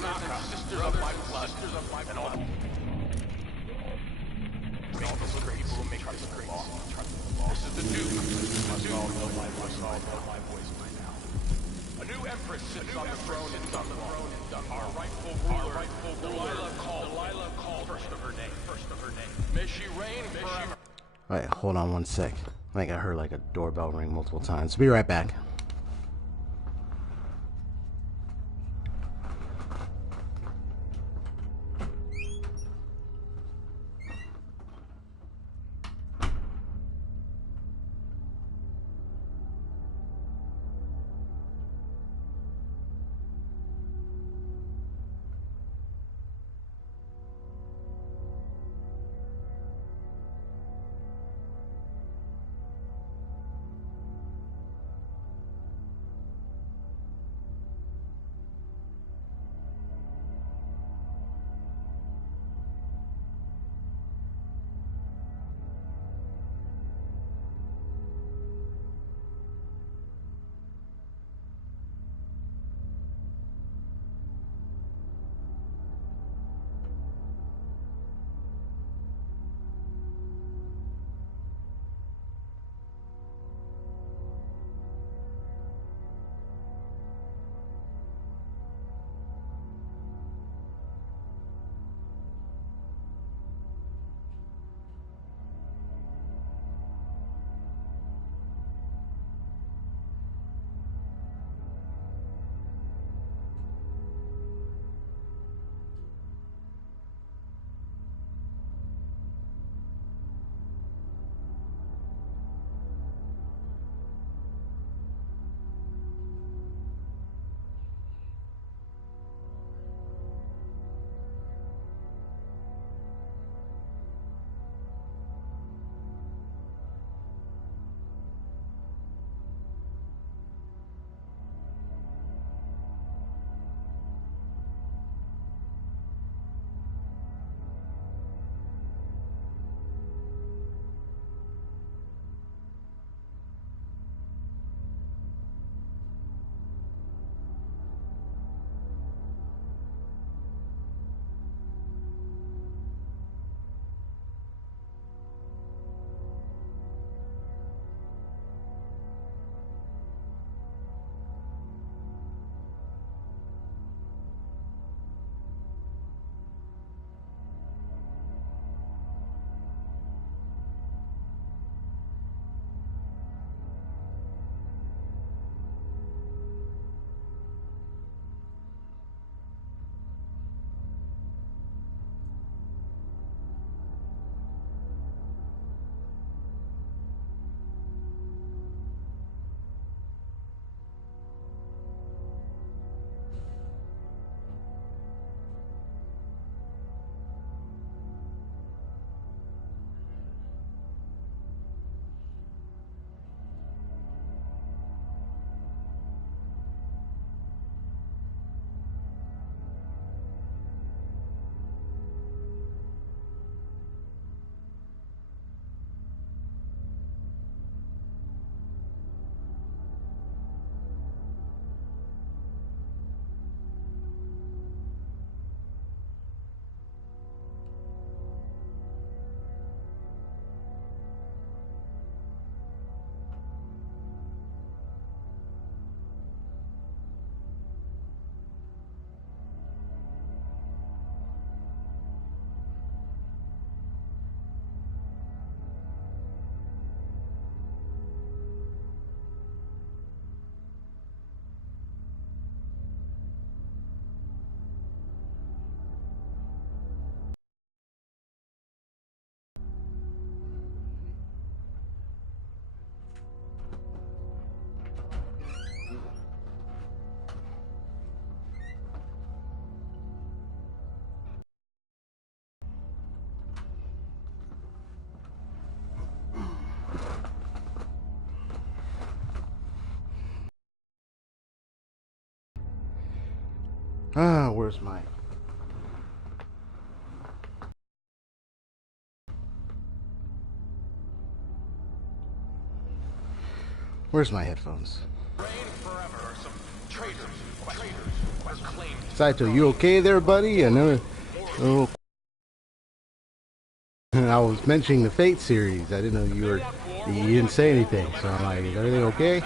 brothers and sisters of my blood, and all people who make this great law. This is the Duke. You must all know my voice by now. A new empress sits on the throne in Dunbar. Our rightful ruler, Delilah called first of her name. May she reign forever. Alright, hold on one sec. I think I heard like a doorbell ring multiple times. Be right back. Where's my... Where's my headphones? Reign forever. Some traitors. Saito, you okay there, buddy? I know. Oh, I was mentioning the Fate series. I didn't know you didn't say anything. So I'm like, is everything okay?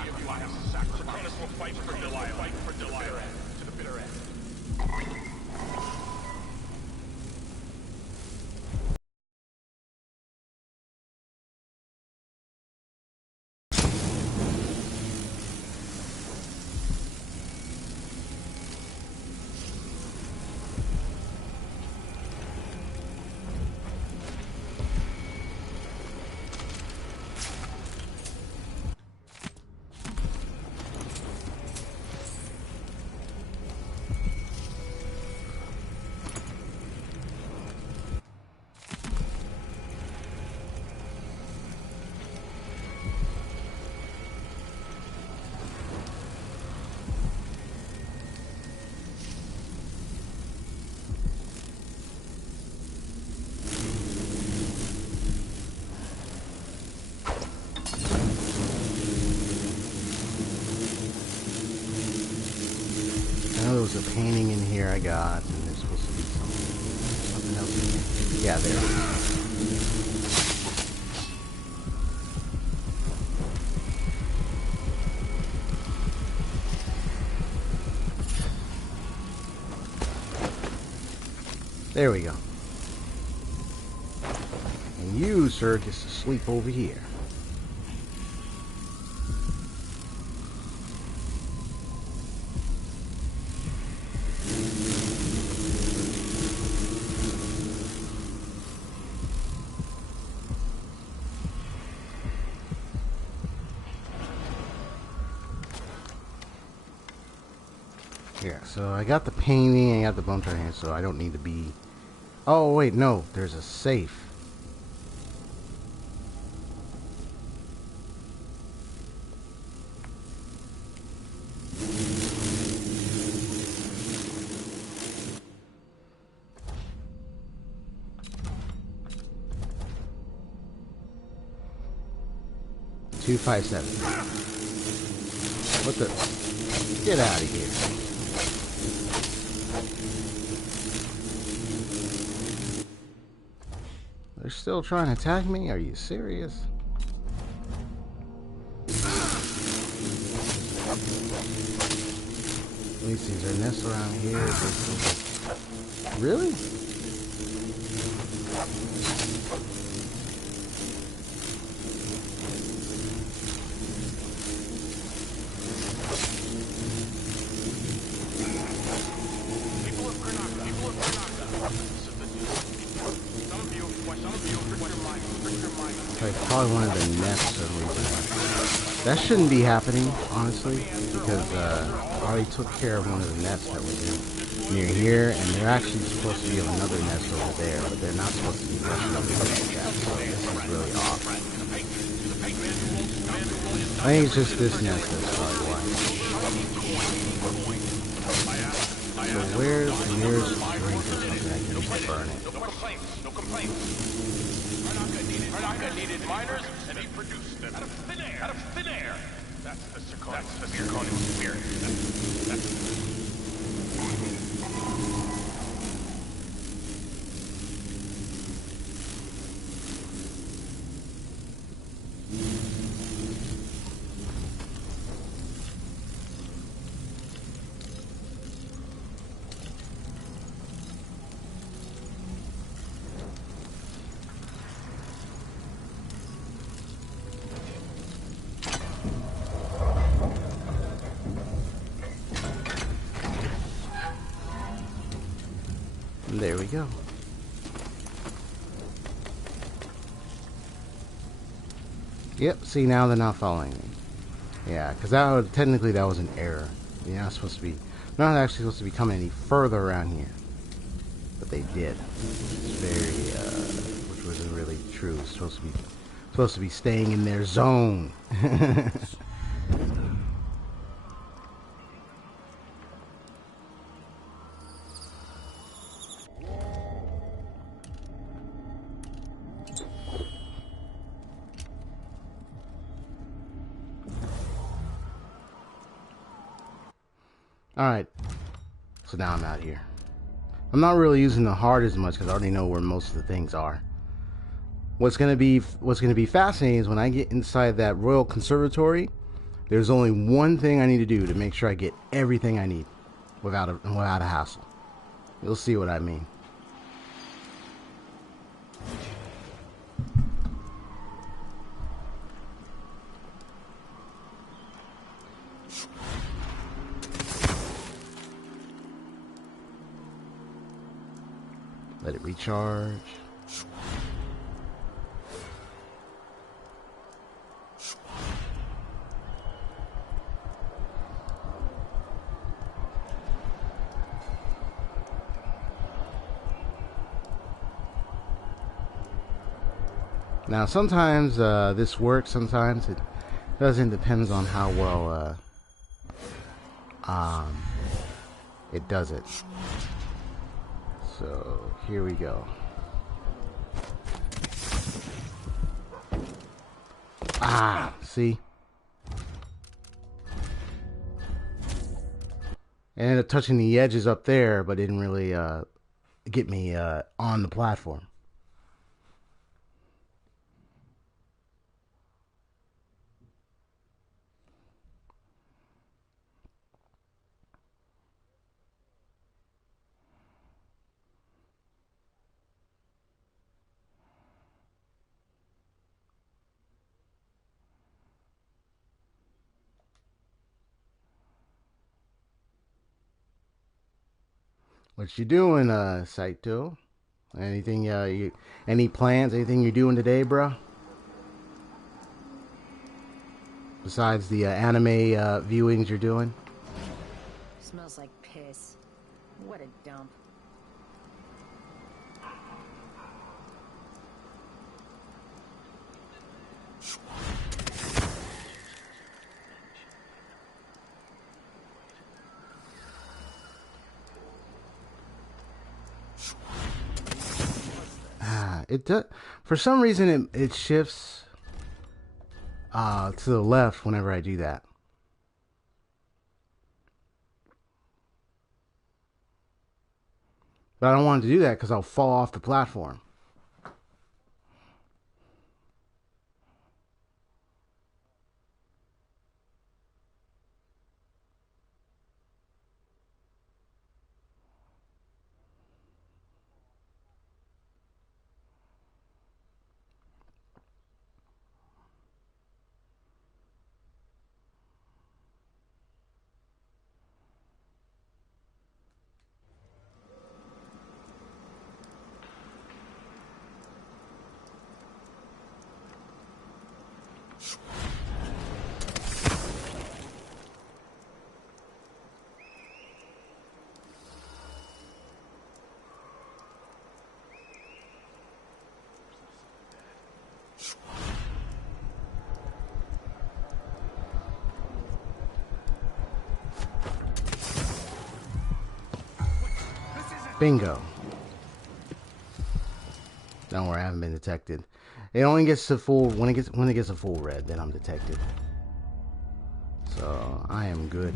I know there was a painting in here I got, and there's supposed to be something else in here. Yeah, there it is. There we go. And you, sir, gets to sleep over here. Yeah, so I got the painting, I got the bump right here, so I don't need to be... Oh, wait, no, there's a safe. $257. What the? Get out of here. They're still trying to attack me? Are you serious? Let me see, is there a nest around here? Really? Probably one of the nests or reason. That shouldn't be happening, honestly, because I already took care of one of the nests that was near here, and they're actually supposed to be another nest over there, but they're not supposed to be rushing over here like that, so this is really off. I think it's just this nest that's probably why. So where's the nearest drink or something I can just burn it? No complaints. Karnaka needed miners, and he produced them out of thin air. Out of thin air. That's the zirconium spirit. That's There we go. Yep, see, now they're not following me. Yeah, because technically that was an error. You're not supposed to be, not actually supposed to be coming any further around here. But they did. Which wasn't really true. It's supposed to be staying in their zone. Alright, So now I'm out here. I'm not really using the heart as much because I already know where most of the things are. What's gonna be fascinating is when I get inside that Royal Conservatory, there's only one thing I need to do to make sure I get everything I need without a hassle. You'll see what I mean. Let it recharge. Now sometimes this works, sometimes it doesn't. Depends on how well it does it. So here we go. See? I ended up touching the edges up there, but didn't really get me on the platform. What you doing, Saito? Anything, any plans? Anything you're doing today, bro? Besides the anime viewings you're doing? Smells like piss. What a dump. It does. For some reason, it shifts to the left whenever I do that. But I don't want it to do that because I'll fall off the platform. Bingo. Don't worry, I haven't been detected. It only gets to full when it gets a full red, then I'm detected. So I am good.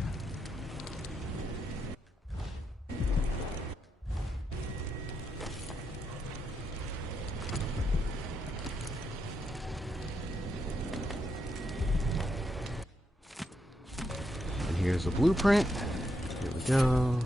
And here's the blueprint. Here we go.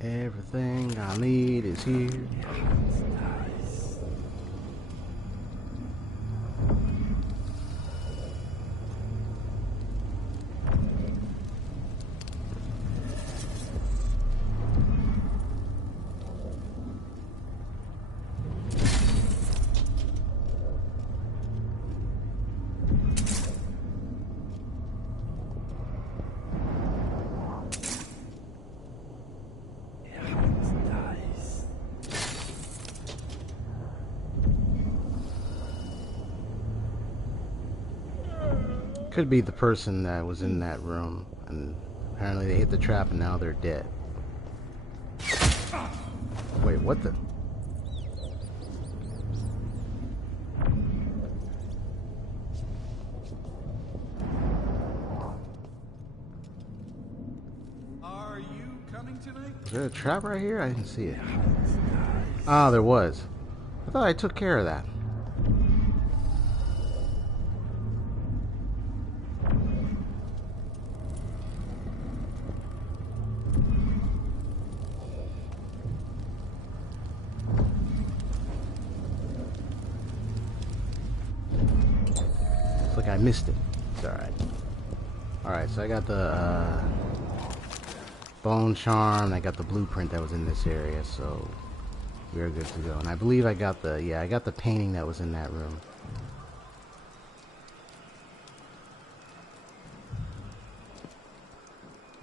Everything I need is here. Could be the person that was in that room, and apparently they hit the trap and now they're dead. Wait, what the? Are you coming tonight? Was there a trap right here? I didn't see it. Ah, there was. I thought I took care of that. Looks like I missed it. It's alright. Alright, so I got the bone charm, I got the blueprint that was in this area, so we're good to go. And I believe I got the, yeah, I got the painting that was in that room.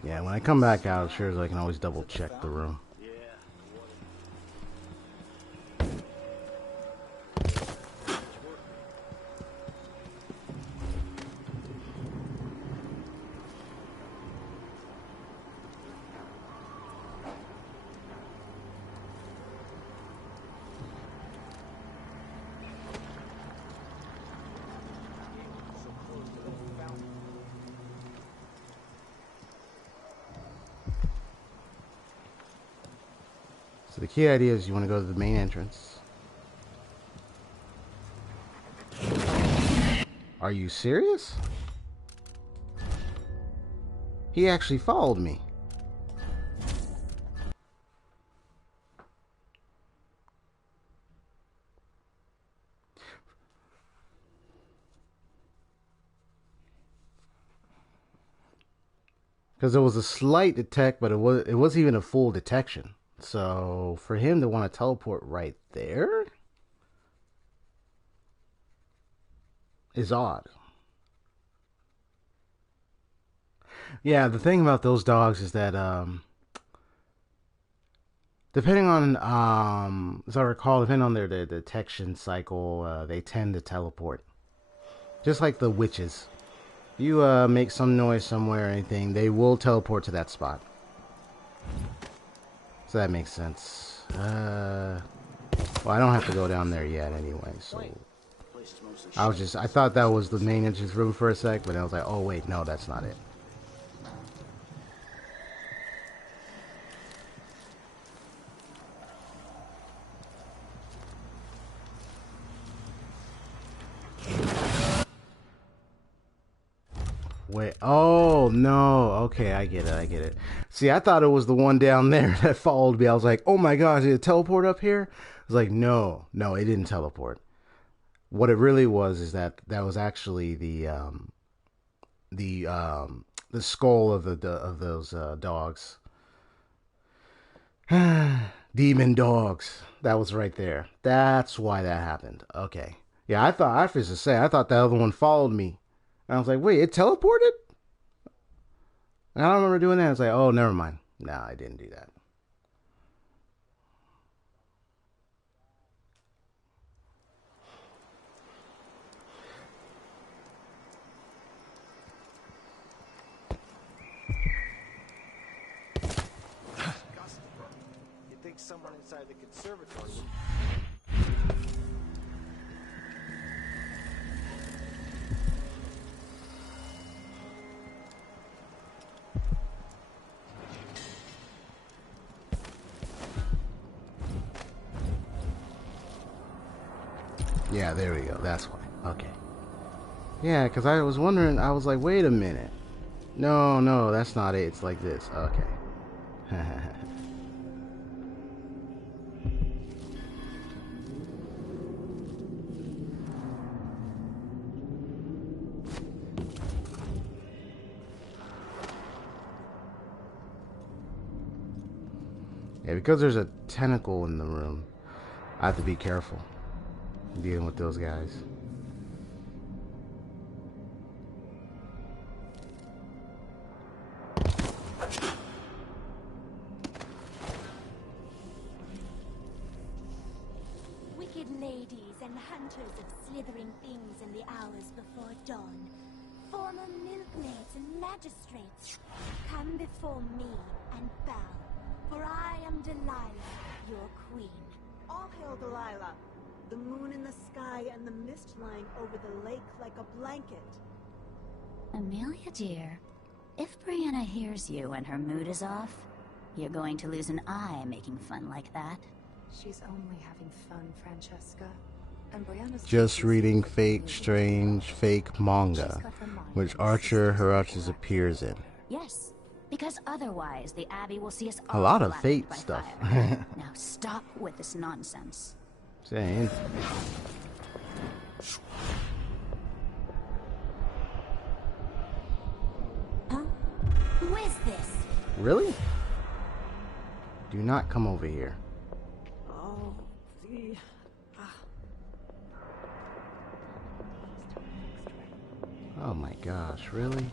Yeah, when I come back out, sure as I can always double check the room. So the key idea is you want to go to the main entrance. Are you serious? He actually followed me. Because there was a slight detect, but it wasn't even a full detection. So for him to want to teleport right there is odd. Yeah, the thing about those dogs is that depending on as I recall, depending on their detection cycle, they tend to teleport. Just like the witches. You make some noise somewhere or anything, they will teleport to that spot. So that makes sense. Well, I don't have to go down there yet anyway, so I thought that was the main entrance room for a sec, but then I was like, oh wait, no, that's not it. Wait, oh no, okay, I get it. See, I thought it was the one down there that followed me. I was like, oh my gosh, did it teleport up here? I was like, no, it didn't teleport. What it really was is that was actually the skull of those dogs. Demon dogs. That was right there. That's why that happened. Okay. Yeah, I thought that other one followed me. And I was like, wait, it teleported? And I don't remember doing that. I was like, oh, never mind. Nah, I didn't do that. You think someone inside the conservatory would... Yeah, there we go. That's why. Okay. Yeah, because I was wondering, I was like, wait a minute. No, that's not it. It's like this. Okay. Yeah, because there's a tentacle in the room, I have to be careful dealing with those guys. Wicked ladies and hunters of slithering things in the hours before dawn, former milkmaids and magistrates, come before me and bow, for I am Delilah, your queen. All hail Delilah! The moon in the sky and the mist lying over the lake like a blanket. Amelia, dear, if Brianna hears you and her mood is off, you're going to lose an eye making fun like that. She's only having fun, Francesca. And Brianna's Just reading fake, strange, fake manga, which Archer Hirachis appears in. Yes, because otherwise the Abbey will see us A all lot of blinded fate by stuff. fire. Now stop with this nonsense. Saying. Huh? Who is this? Really? Do not come over here. Oh, the... Oh my gosh, really?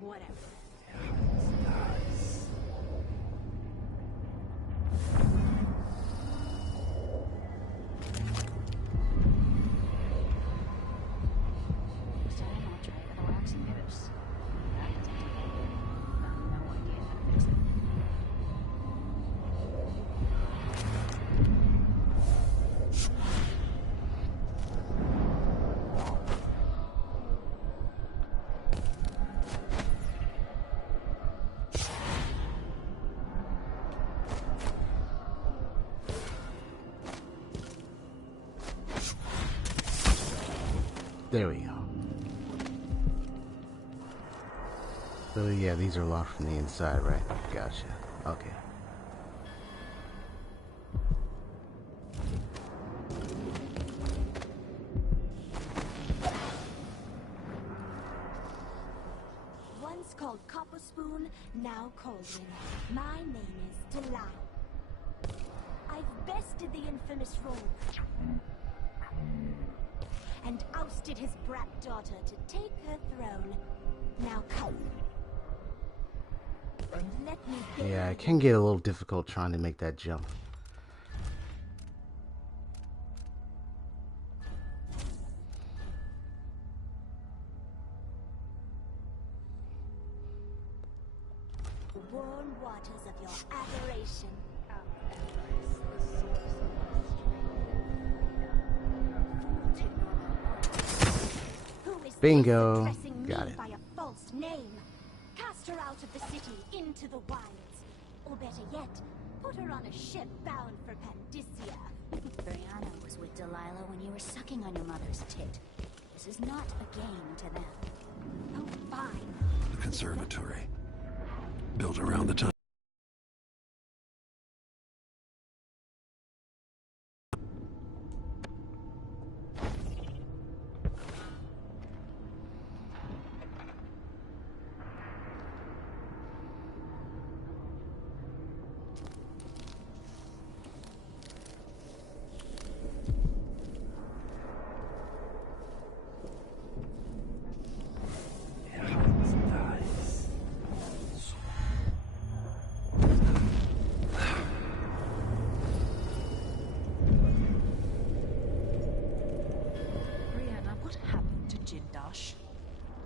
Whatever. There we go. So yeah, these are locked from the inside, right? Gotcha. Okay. Once called Copper Spoon, now Cauldron. My name is Delilah. I've bested the infamous Roll and ousted his brat daughter to take her throne. Now come and let me get Yeah, it can get a little difficult trying to make that jump. the warm waters of your adoration. Bingo. Addressing Got me it. by a false name. Cast her out of the city into the wilds. Or better yet, put her on a ship bound for Pandysia. Brianna was with Delilah when you were sucking on your mother's tit. This is not a game to them. Oh, fine. The conservatory. Built around the time. Brianna, what happened to Jindosh?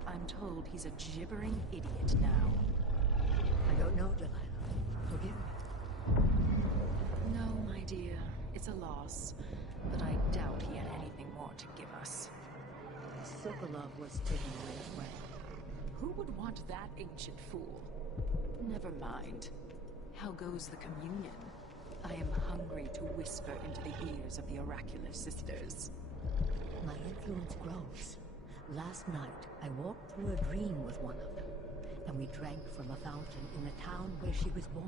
I'm told he's a gibbering idiot now. I don't know, Delilah. Forgive me. No, my dear. It's a loss. But I doubt he had anything more to give us. Sokolov was taken away as well. Who would want that ancient fool? Never mind. How goes the communion? I am hungry to whisper into the ears of the oracular sisters. My influence grows. Last night, I walked through a dream with one of them, and we drank from a fountain in the town where she was born.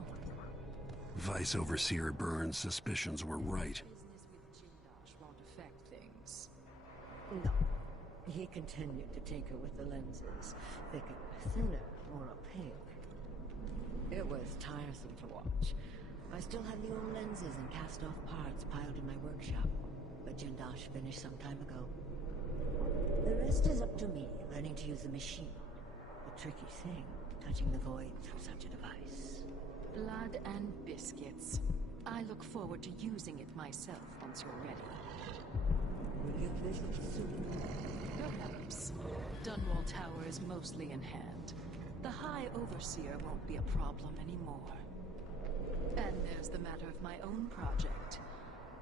Vice Overseer Burns' suspicions were right. Business with Jindosh won't affect things. No. He continued to tinker with the lenses, thinking thinner, more opaque. It was tiresome to watch. I still have the old lenses and cast-off parts piled in my workshop, but Jindosh finished some time ago. The rest is up to me, learning to use the machine. tricky thing, touching the void through such a device. Blood and biscuits. I look forward to using it myself once you're ready. Will you visit soon? Perhaps. Dunwall Tower is mostly in hand. The High Overseer won't be a problem anymore. And there's the matter of my own project.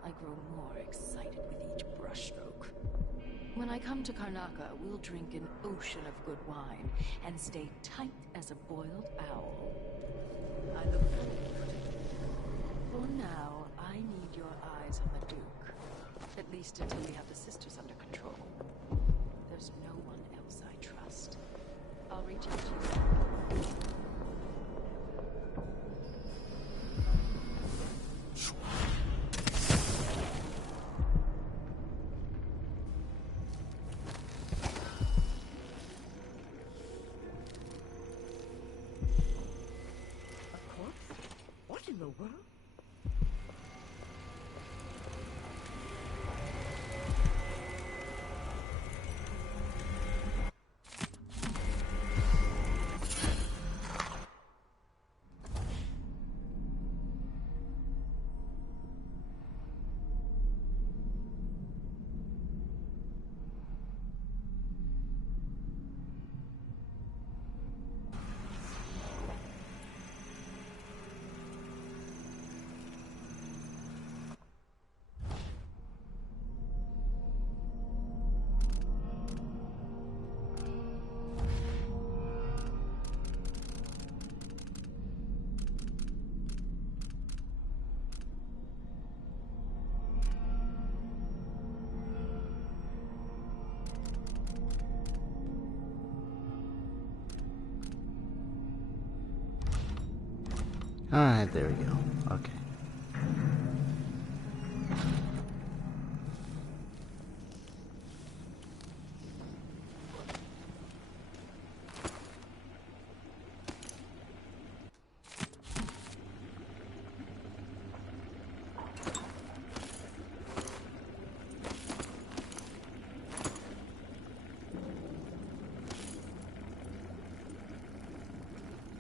I grow more excited with each brushstroke. When I come to Karnaca, we'll drink an ocean of good wine and stay tight as a boiled owl. I look forward to it. For now, I need your eyes on the Duke. At least until we have the sisters under control. There's no one else I trust. I'll reach out to you. What in the world? Alright, there we go. Okay.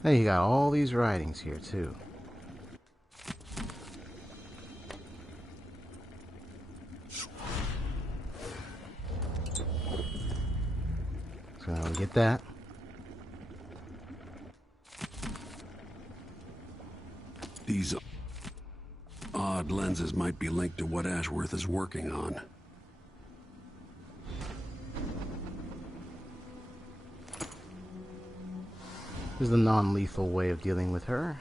Hey, you got all these writings here too. So I'll get that. These odd lenses might be linked to what Ashworth is working on. This is the non-lethal way of dealing with her.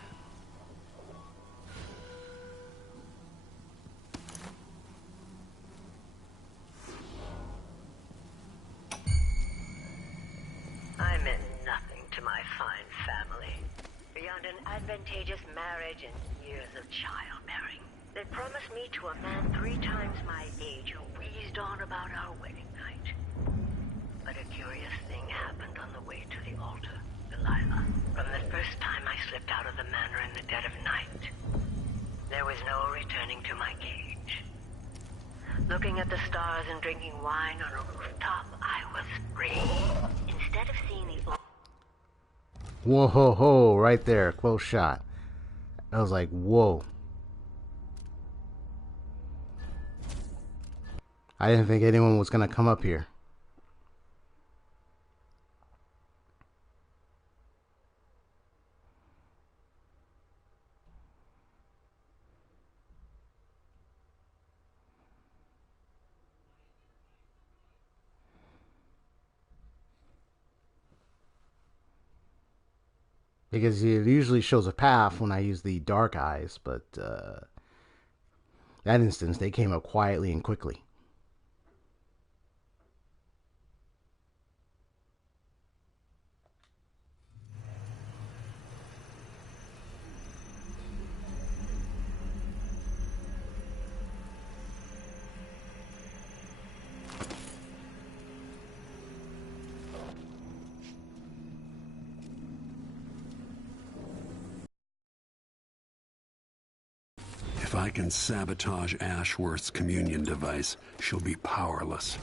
I meant nothing to my fine family, beyond an advantageous marriage and years of childbearing. They promised me to a man 3 times my age who wheezed on about our wedding night. But a curious thing happened on the way to the altar, Delilah. From the first time I slipped out of the manor in the dead of night, there was no returning to my cage. Looking at the stars and drinking wine on a rooftop, I was free. Instead of seeing the... Whoa, ho, ho, right there, close shot. I was like, whoa. I didn't think anyone was gonna come up here. Because it usually shows a path when I use the dark eyes, but that instance, they came up quietly and quickly. If I can sabotage Ashworth's communion device, she'll be powerless.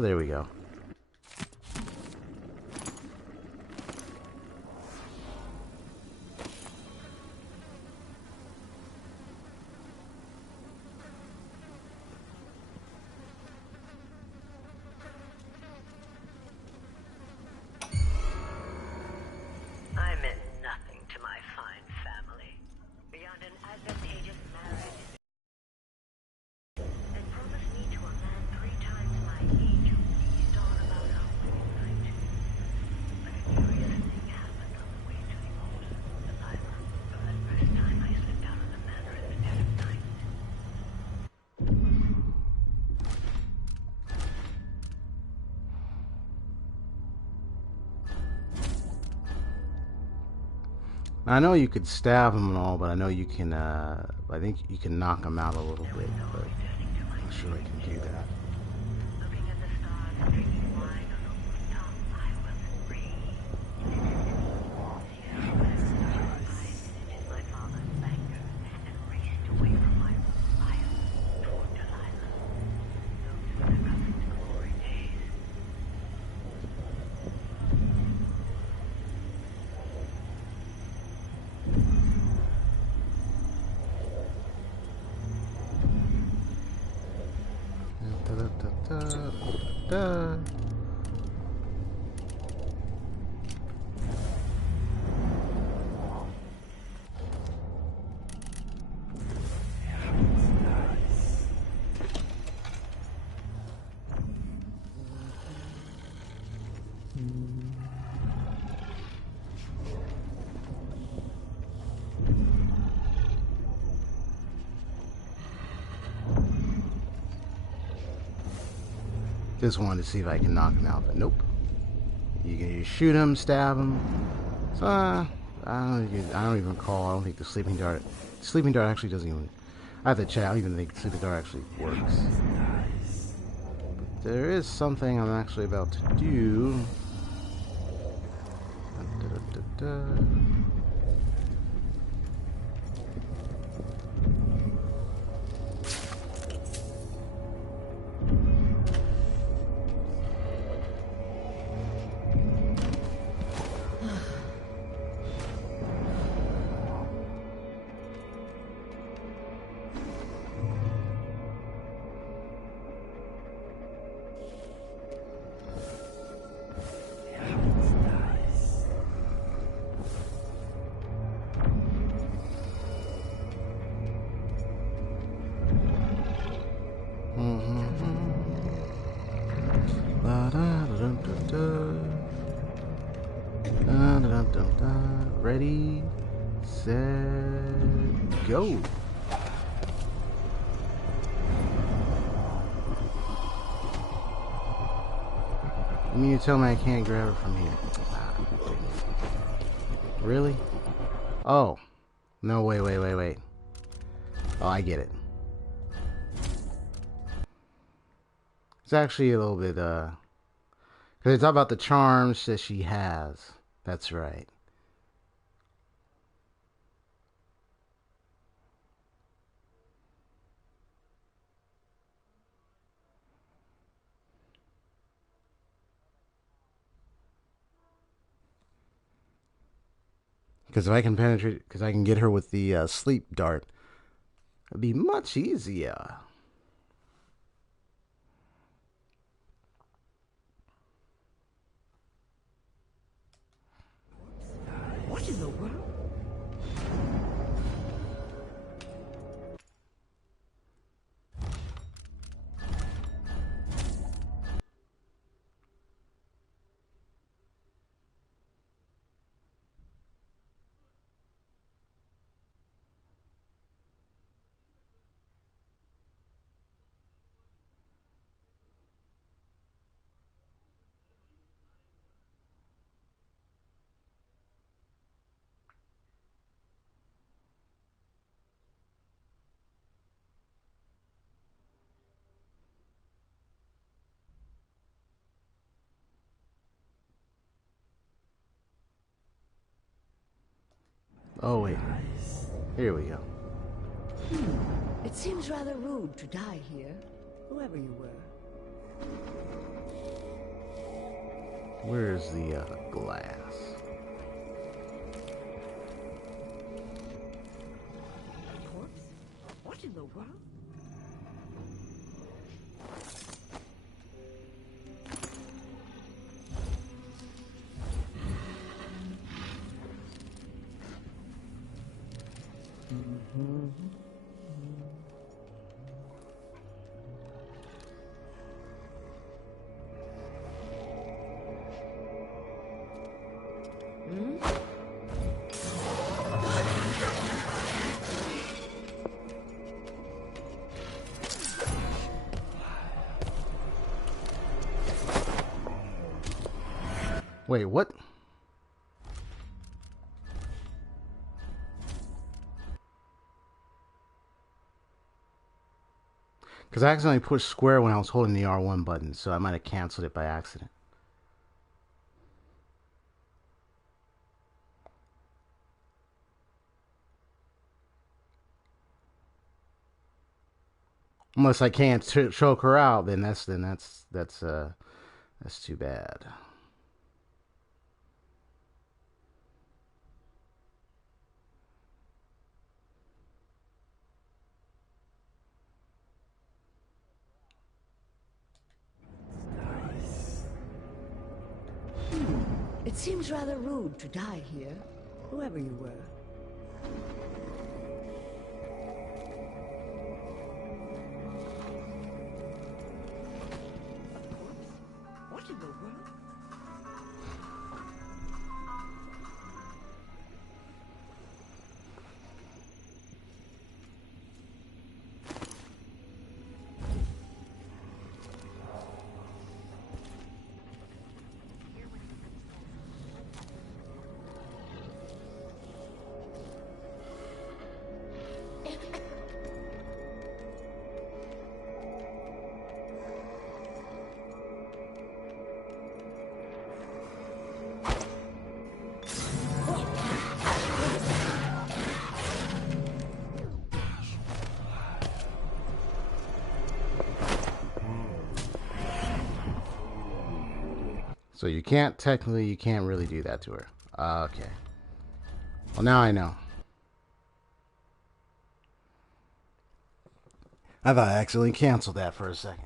There we go. I meant nothing to my fine family, beyond an advantageous marriage. And promised me to a man 3 times my age who feast on about a whole night. But a curious thing happened on the way to the altar, Delilah, from the first time I slipped out of the manor in the dead of night. I know you could stab him and all, but I know you can, I think you can knock him out a little bit, but I'm not sure I can do that. Looking at the stars and drinking wine on the rooftop, I was free. I visited my father's banker and raced away from my fire toward Delilah. Those were the cousin's glory days. Da. Just wanted to see if I can knock him out, but nope. You can just shoot him, stab him. So I don't even recall. I don't think the sleeping dart actually doesn't even. I have to check. I don't even think the sleeping dart actually works. But there is something I'm actually about to do. Ready, set, go. You mean you tell me I can't grab it from here? Really? Oh. No, wait. Oh, I get it. It's actually a little bit, because it's about the charms that she has. That's right. Because if I can penetrate, because I can get her with the sleep dart, it'd be much easier. What in the world? Oh, wait. Here we go. It seems rather rude to die here, whoever you were. Where's the glass? Corpse? What in the world? Wait, what? Because I accidentally pushed square when I was holding the R1 button, so I might have canceled it by accident. Unless I can't choke her out, then that's too bad. It seems rather rude to die here, whoever you were. What in the world? So you can't really do that to her. Okay. Well, now I know. I thought I accidentally canceled that for a second.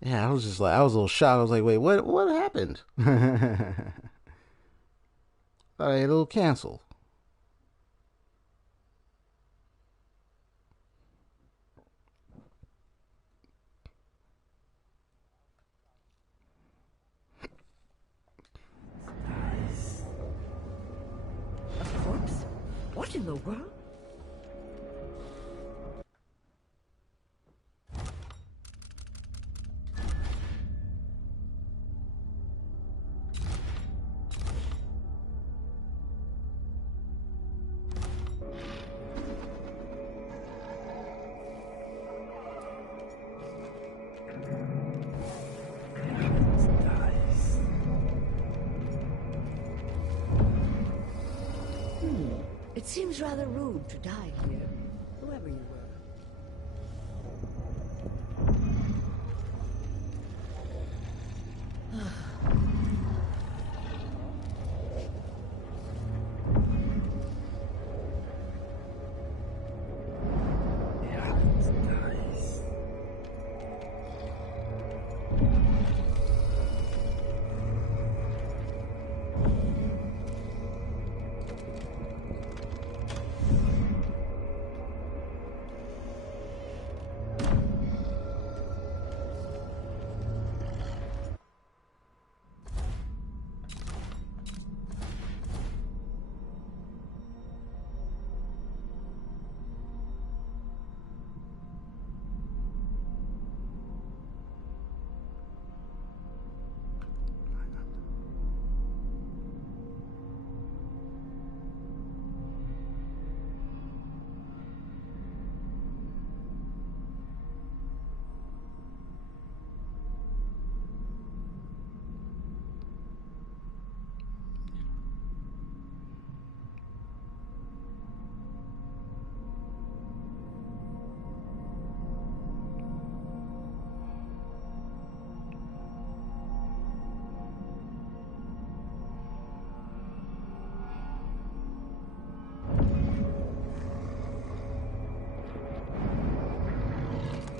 Yeah, I was a little shocked. I was like, wait, what happened? Thought I had a little canceled. A corpse? What in the world? It seems rather rude to die here, whoever you were.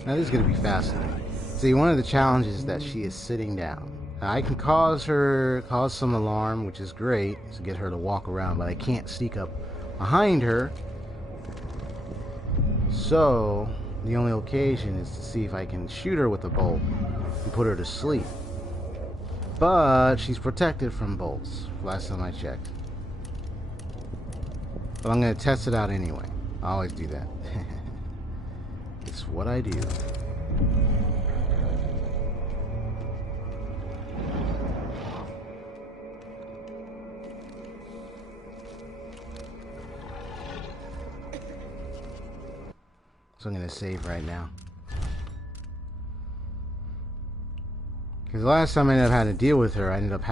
Now this is going to be fascinating. See, one of the challenges is that she is sitting down. Now, I can cause some alarm, which is great, to get her to walk around, but I can't sneak up behind her. So, the only occasion is to see if I can shoot her with a bolt and put her to sleep. But she's protected from bolts, last time I checked. But I'm going to test it out anyway. I always do that. It's what I do. So I'm going to save right now. Because the last time I ended up having to deal with her, I ended up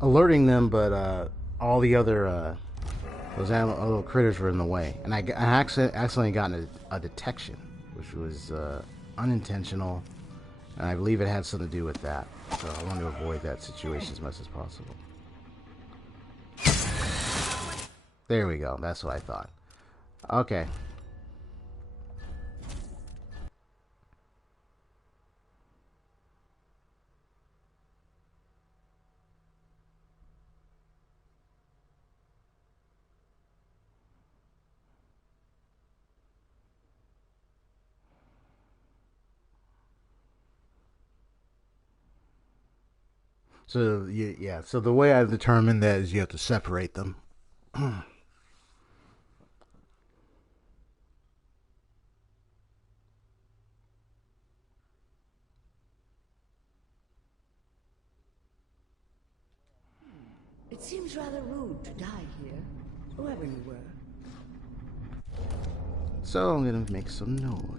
alerting them, but all the other those little critters were in the way, and I accidentally got a detection, which was unintentional, and I believe it had something to do with that. So I want to avoid that situation as much as possible. There we go. That's what I thought. Okay. So yeah, so the way I've determined that is you have to separate them. It seems rather rude to die here, whoever you were. So I'm gonna make some noise.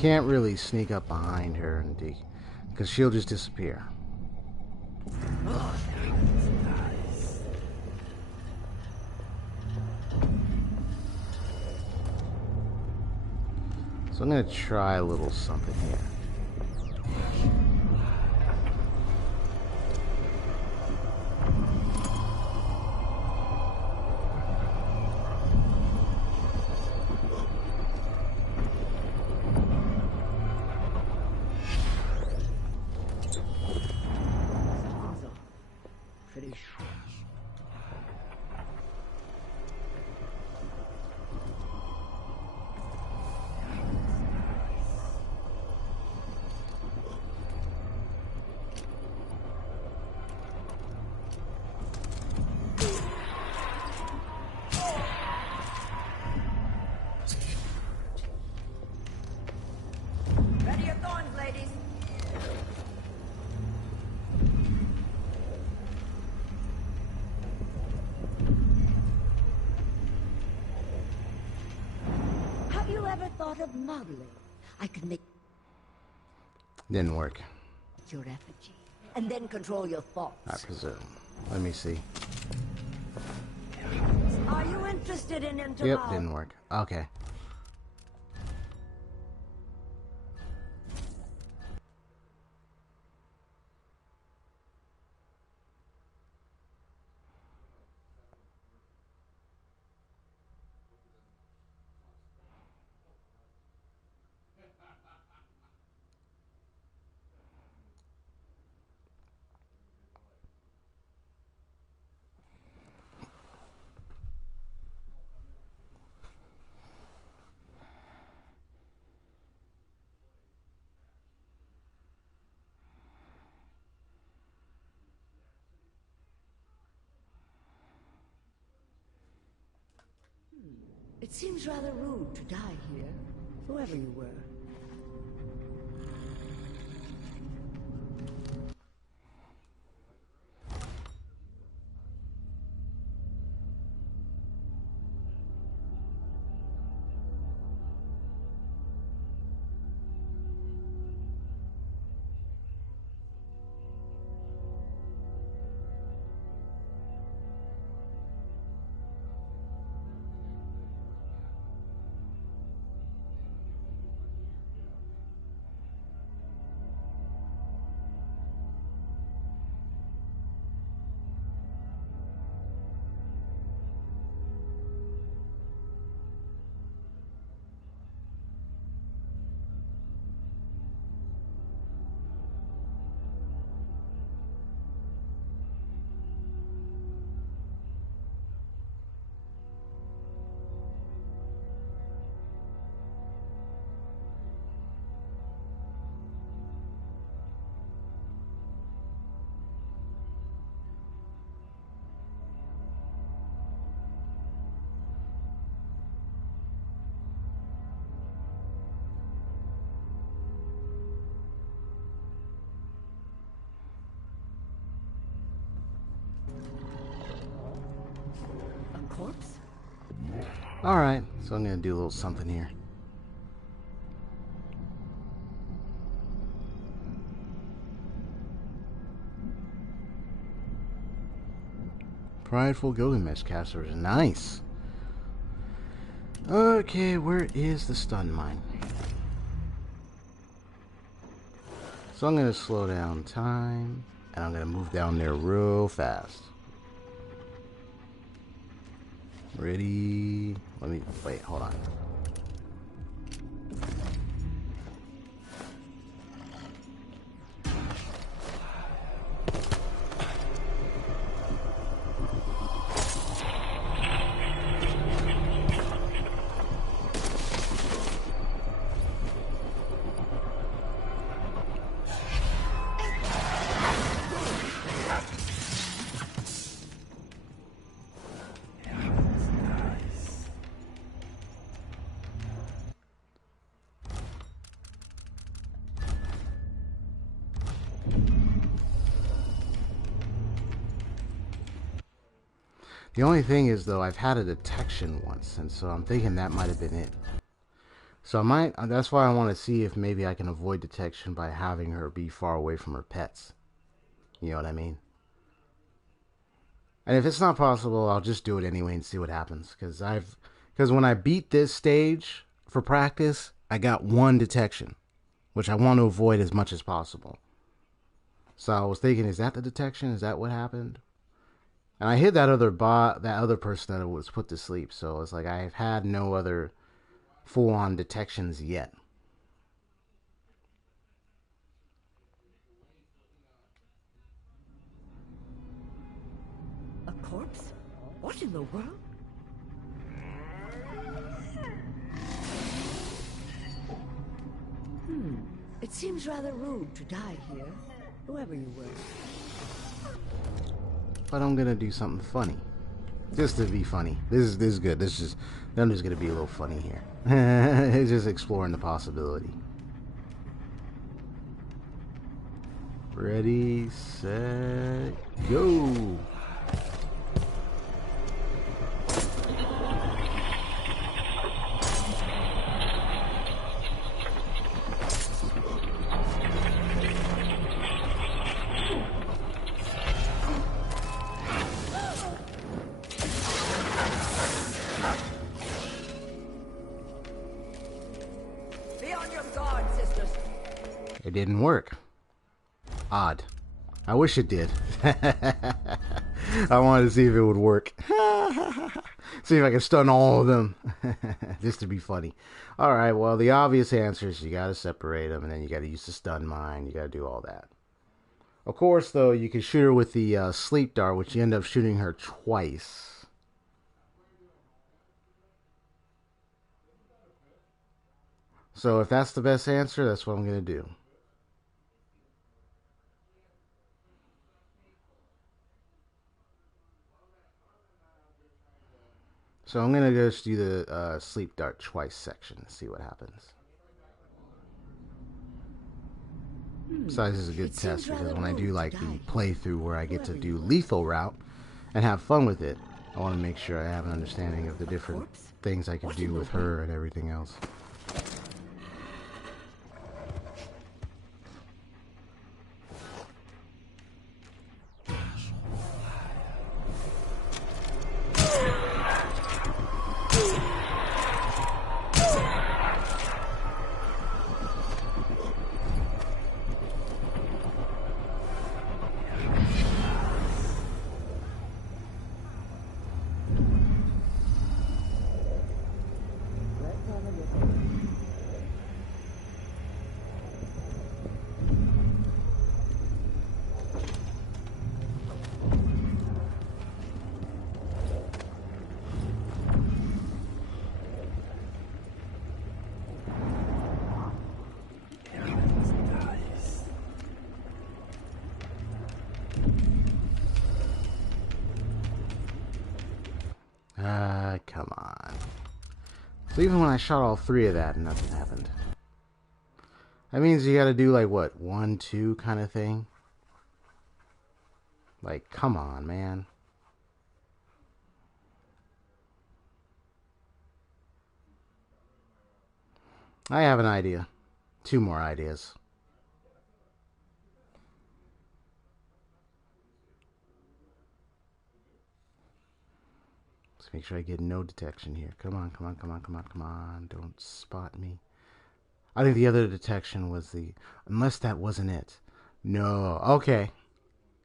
Can't really sneak up behind her and because she'll just disappear. So I'm gonna try a little something here. Thought of modeling. I could make Didn't work. your effigy and then control your thoughts. I presume. Let me see. Are you interested in entomology? Yep, didn't work. Okay. It seems rather rude to die here, whoever you were. Alright, so I'm gonna do a little something here. Prideful Gilgamesh caster is nice. Okay, where is the stun mine? So I'm gonna slow down time, and I'm gonna move down there real fast. Ready? Let me wait, hold on. The only thing is, though, I've had a detection once, and so I'm thinking that might have been it. So that's why I want to see if maybe I can avoid detection by having her be far away from her pets. You know what I mean? And if it's not possible, I'll just do it anyway and see what happens. Because when I beat this stage for practice, I got one detection, which I want to avoid as much as possible. So I was thinking, is that the detection? Is that what happened? And I hit that other person that was put to sleep. So it's like I've had no other full-on detections yet. A corpse? What in the world? It seems rather rude to die here, whoever you were. But I'm gonna do something funny, just to be funny. This is good. I'm just gonna be a little funny here. It's just exploring the possibility. Ready, set, go. It didn't work. Odd. I wish it did. I wanted to see if it would work. See if I can stun all of them. Just to be funny. Alright, well, the obvious answer is you gotta separate them, and then you gotta use the stun mine. You gotta do all that. Of course, though, you can shoot her with the sleep dart, which you end up shooting her twice. So if that's the best answer, that's what I'm gonna do. So I'm going to just do the sleep dart twice section and see what happens. Besides, this is a good test because when I do like the playthrough where I get to do lethal route and have fun with it, I want to make sure I have an understanding of the different things I can do with her and everything else. Come on. So even when I shot all three of that, nothing happened. That means you gotta do like, what, 1, 2 kind of thing? Like, come on, man. I have an idea. 2 more ideas. Let's make sure I get no detection here. Come on, come on, come on, come on, come on. Don't spot me. I think the other detection was the... Unless that wasn't it. No. Okay.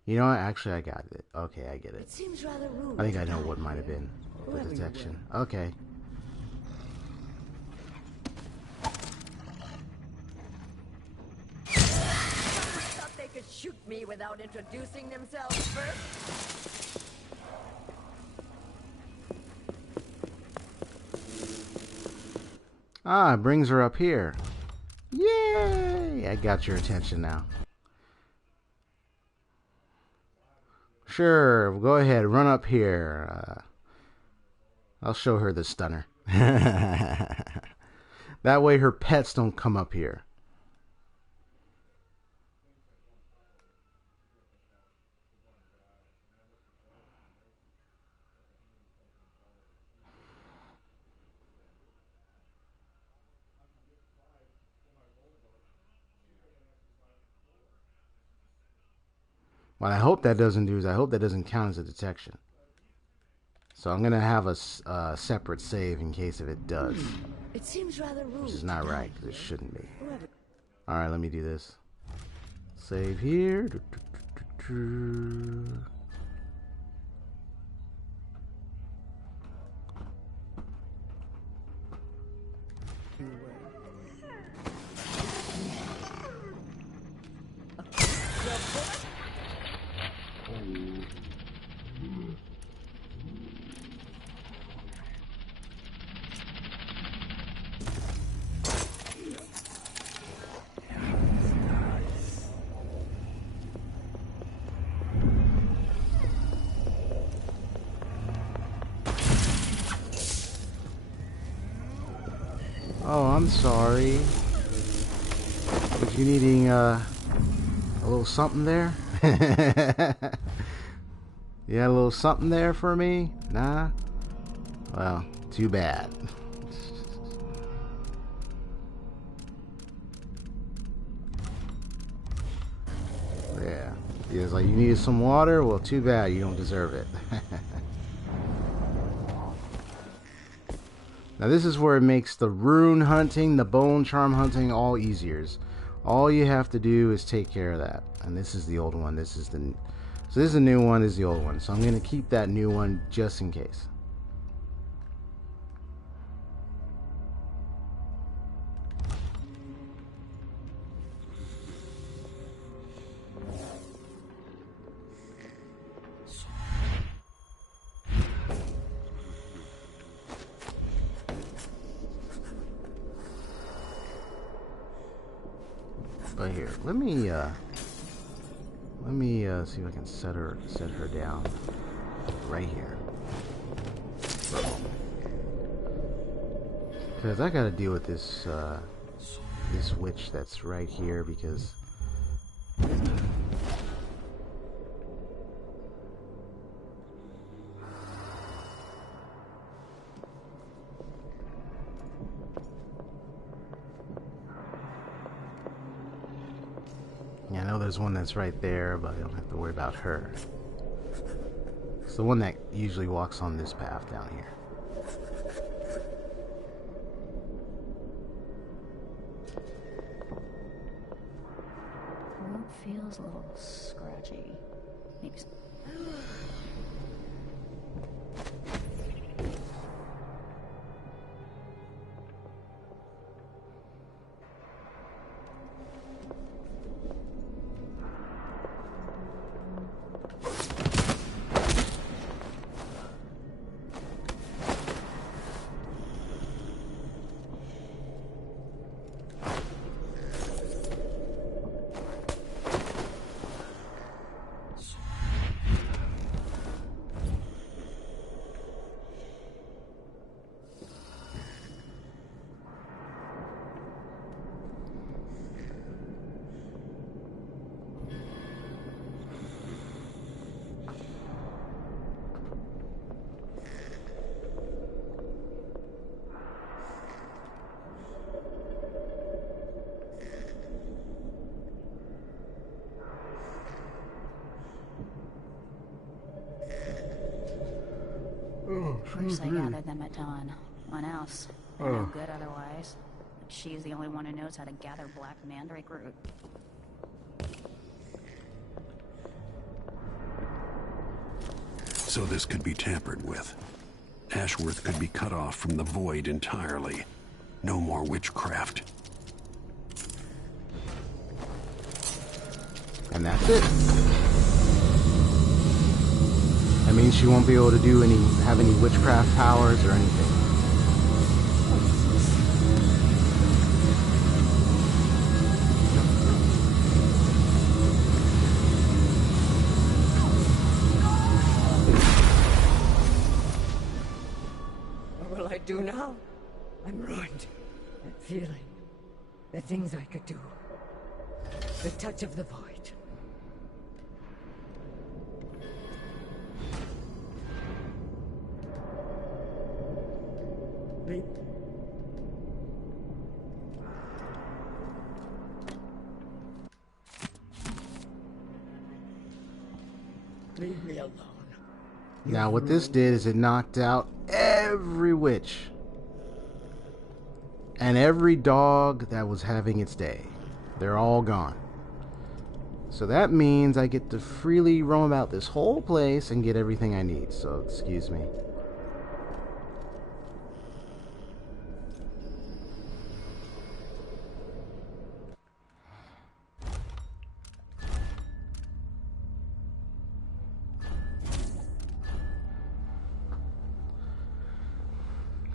You know what? Actually, I got it. Okay, I get it. It seems rather rude. I think I know what might have been the detection. Okay. Thought they could shoot me without introducing themselves first. Ah, it brings her up here. Yay! I got your attention now. Sure, go ahead, run up here. I'll show her the stunner. That way her pets don't come up here. What I hope that doesn't do is I hope that doesn't count as a detection. So I'm going to have a separate save in case if it does. It seems rather rude. Which is not right, because it shouldn't be. Alright, let me do this. Save here. Oh, I'm sorry. Was you needing a little something there? You had a little something there for me? Nah? Well, too bad. Yeah. He was like, you needed some water? Well, too bad. You don't deserve it. Now this is where it makes the rune hunting, the bone charm hunting all easier. All you have to do is take care of that. And this is the old one. This is the new one. This is the old one. So I'm going to keep that new one just in case. But here, let me see if I can set her down right here for a moment, because I got to deal with this this witch that's right here, because yeah, I know there's one that's right there, but I don't have to worry about her. It's the one that usually walks on this path down here. Road feels a little scratchy. Maybe. First I gathered them at dawn. One else. They're no good otherwise. But she's the only one who knows how to gather black mandrake root. So this could be tampered with. Ashworth could be cut off from the void entirely. No more witchcraft. And that's it. That means she won't be able to have any witchcraft powers or anything. What will I do now? I'm ruined. That feeling. The things I could do. The touch of the void. Leave me alone. Now what this did is it knocked out every witch and every dog that was having its day. They're all gone. So that means I get to freely roam about this whole place and get everything I need. So excuse me.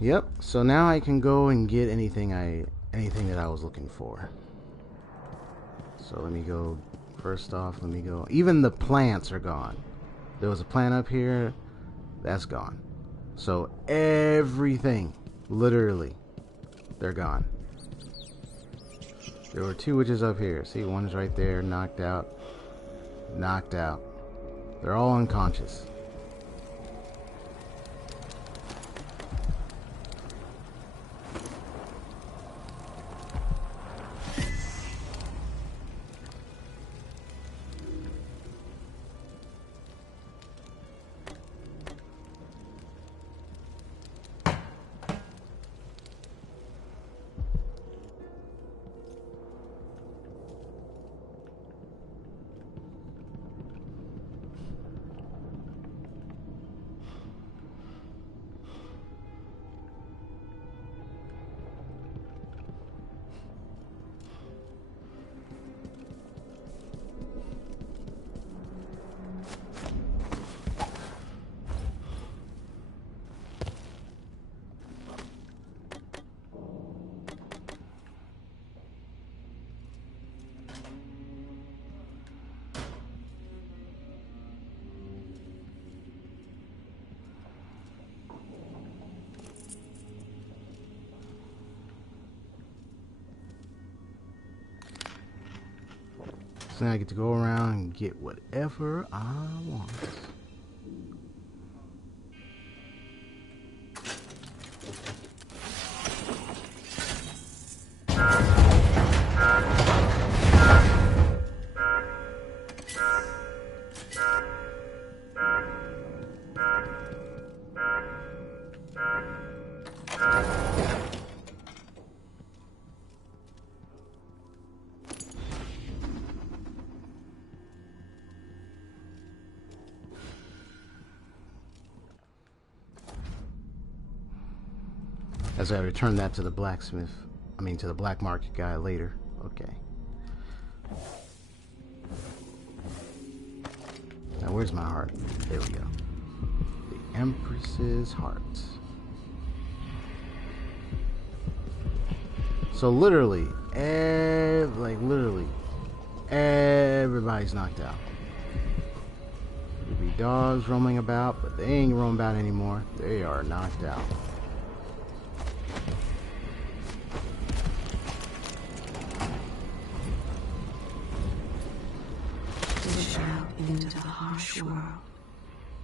Yep, so now I can go and get anything that I was looking for. So let me go, first off, even the plants are gone. There was a plant up here, that's gone. So everything, literally, they're gone. There were 2 witches up here. See, one's right there, knocked out. Knocked out. They're all unconscious. So now I get to go around and get whatever I want. As I return that to the blacksmith, to the black market guy later. Okay. Now where's my heart? There we go. The Empress's heart. So literally, everybody's knocked out. There'd be dogs roaming about, but they ain't roaming about anymore. They are knocked out. Into the harsh world,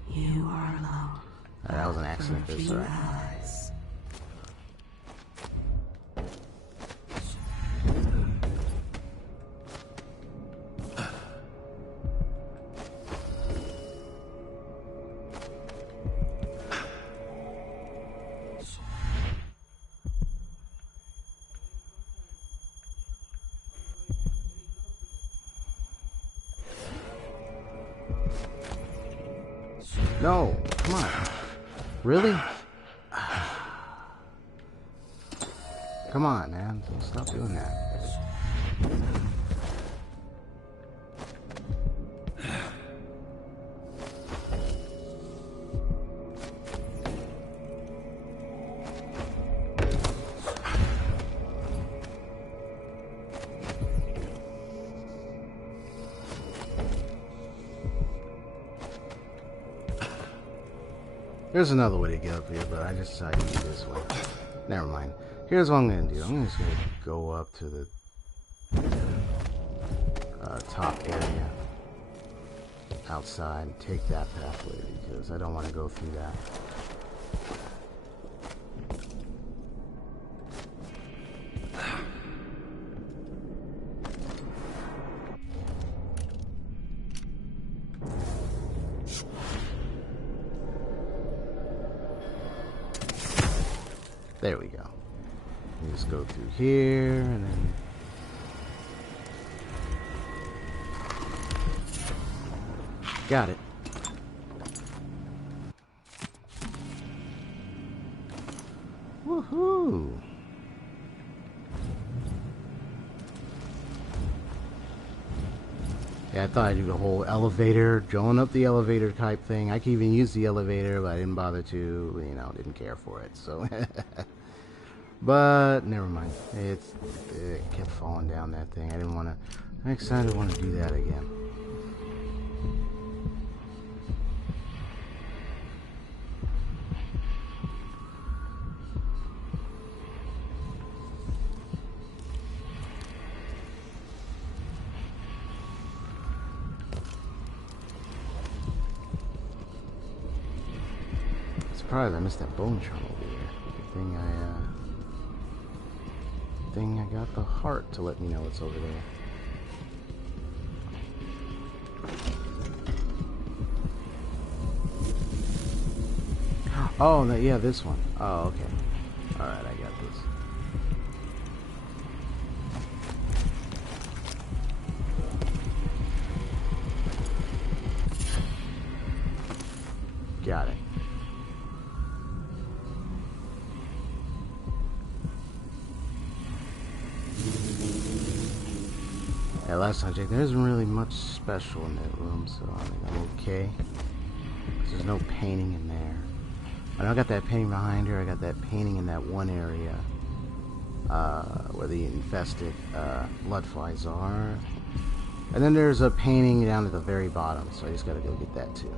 you are alone. That was an accident this time. No, come on. Really? Come on, man. Don't stop doing that. There's another way to get up here, but I just decided to do this way. Never mind. Here's what I'm going to do. I'm just going to go up to the top area outside and take that pathway because I don't want to go through that. There we go. You just go through here and then got it. Woohoo! Yeah, I thought I'd do the whole elevator, going up the elevator type thing. I could even use the elevator, but I didn't bother to, you know, didn't care for it, so. But, never mind. It kept falling down that thing. I didn't want to, I decided I want to do that again. Surprised I missed that bone charm over here. Good thing I got the heart to let me know it's over there. Oh, no, yeah, this one. Oh, okay. Alright, I got this. Got it. Yeah, last time I checked, there isn't really much special in that room, so I think I'm okay. There's no painting in there. I know I got that painting behind her. I got that painting in that one area where the infested bloodflies are. And then there's a painting down at the very bottom, so I just gotta go get that too.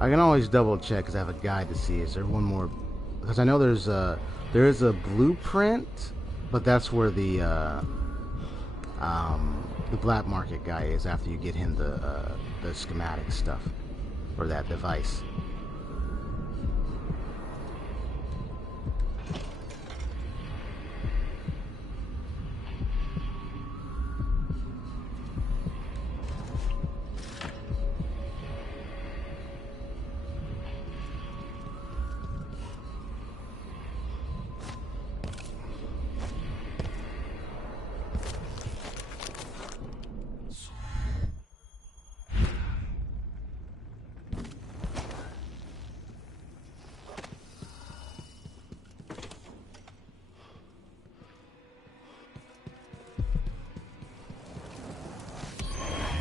I can always double check because I have a guide to see. Is there one more? Because I know there is a blueprint, but that's where the black market guy is after you get him the schematic stuff for that device.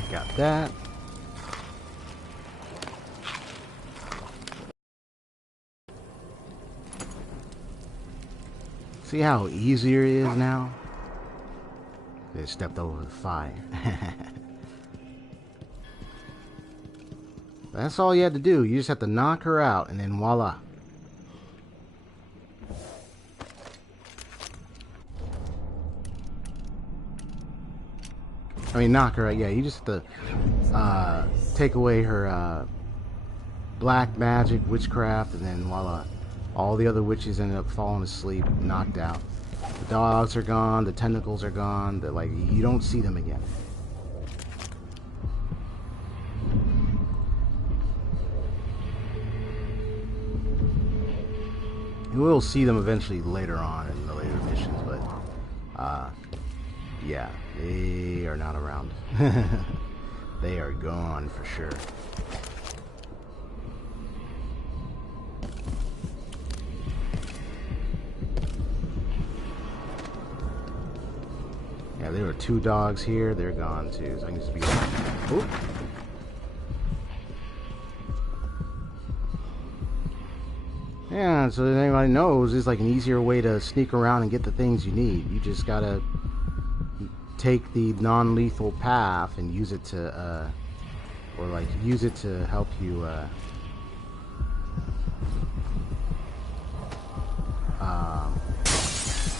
Got that. See how easier it is now? They stepped over the fire. That's all you had to do. You just have to knock her out and then voila. I mean, knock her out. Yeah, you just have to take away her black magic, witchcraft, and then voila. All the other witches ended up falling asleep, knocked out. The dogs are gone, the tentacles are gone, like, you don't see them again. You will see them eventually later on in the later missions, but yeah, they are not around. They are gone for sure. Yeah, there were 2 dogs here. They're gone too. So I can just be like, oop. Yeah, so that anybody knows, it's like an easier way to sneak around and get the things you need. You just gotta take the non-lethal path and use it to, or like use it to help you,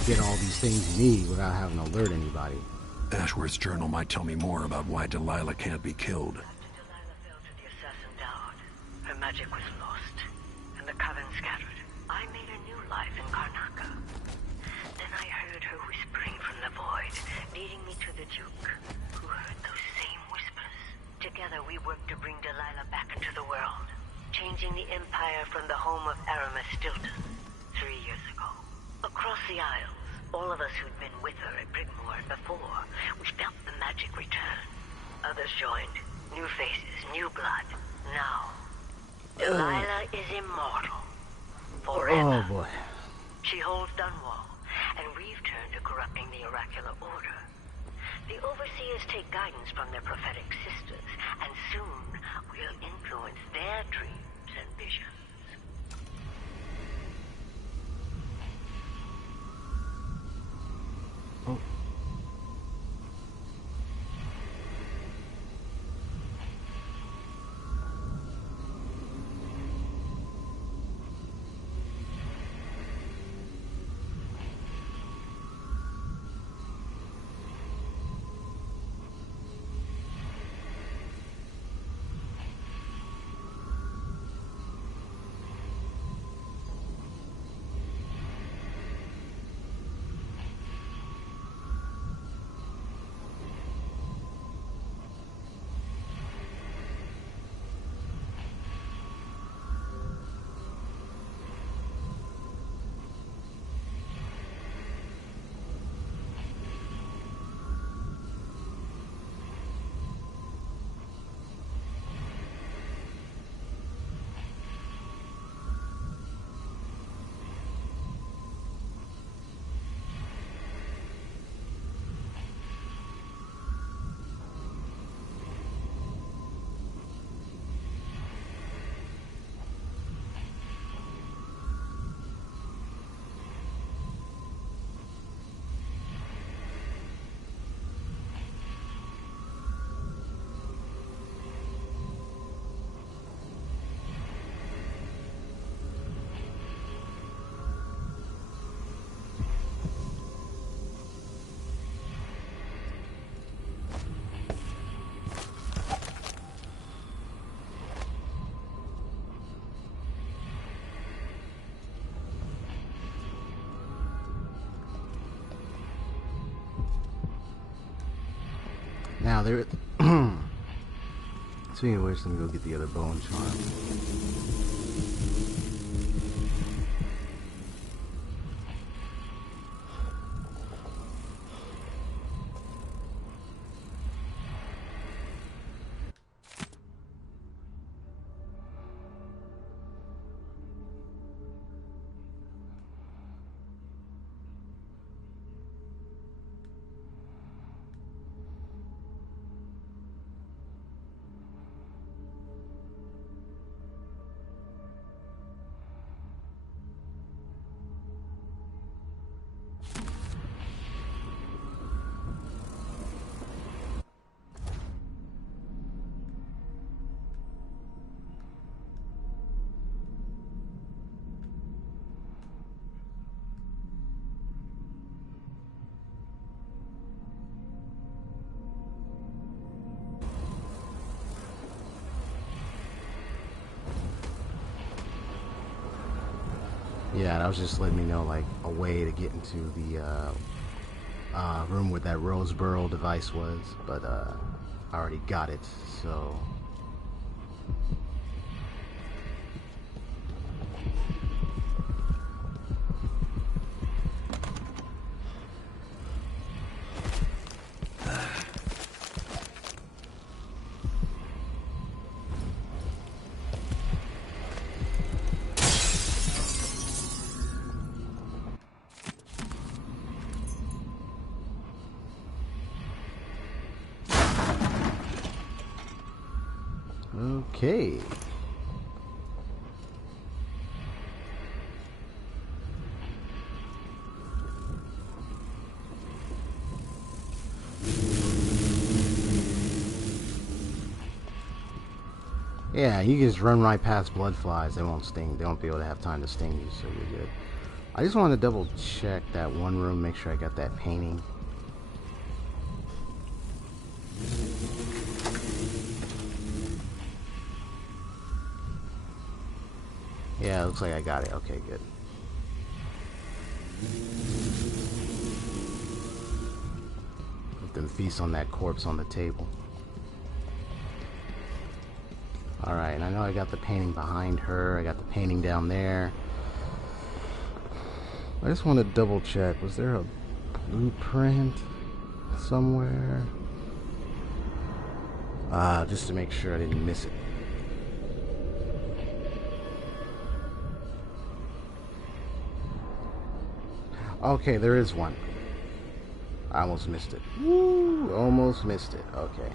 get all these things you need without having to alert anybody. Ashworth's journal might tell me more about why Delilah can't be killed. Her magic was lost, and the coven scattered. I made a new life in Karnaca. Then I heard her whispering from the void, leading me to the Duke, who heard those same whispers. Together we worked to bring Delilah back into the world, changing the Empire from the home of Aramis Stilton 3 years ago. Across the Isles, all of us who'd been with her at Brigmore before, we felt the magic return. Others joined. New faces, new blood. Now, Delilah is immortal. Forever. Oh boy. She holds Dunwall, and we've turned to corrupting the oracular order. The overseers take guidance from their prophetic sisters, and soon we'll influence their dreams and visions. Oh. Now there. Speaking of which, let me go get the other bone charm. Yeah, that was just letting me know, like, a way to get into the room where that Roseboro device was, but I already got it, so... Okay. Yeah, you can just run right past blood flies. They won't sting. They won't be able to have time to sting you, so you're good. I just want to double check that one room, make sure I got that painting. Yeah, looks like I got it. Okay, good. Let them feast on that corpse on the table. Alright, and I know I got the painting behind her. I got the painting down there. I just want to double check. Was there a blueprint somewhere? Just to make sure I didn't miss it. Okay, there is one. I almost missed it. Woo! Almost missed it. Okay.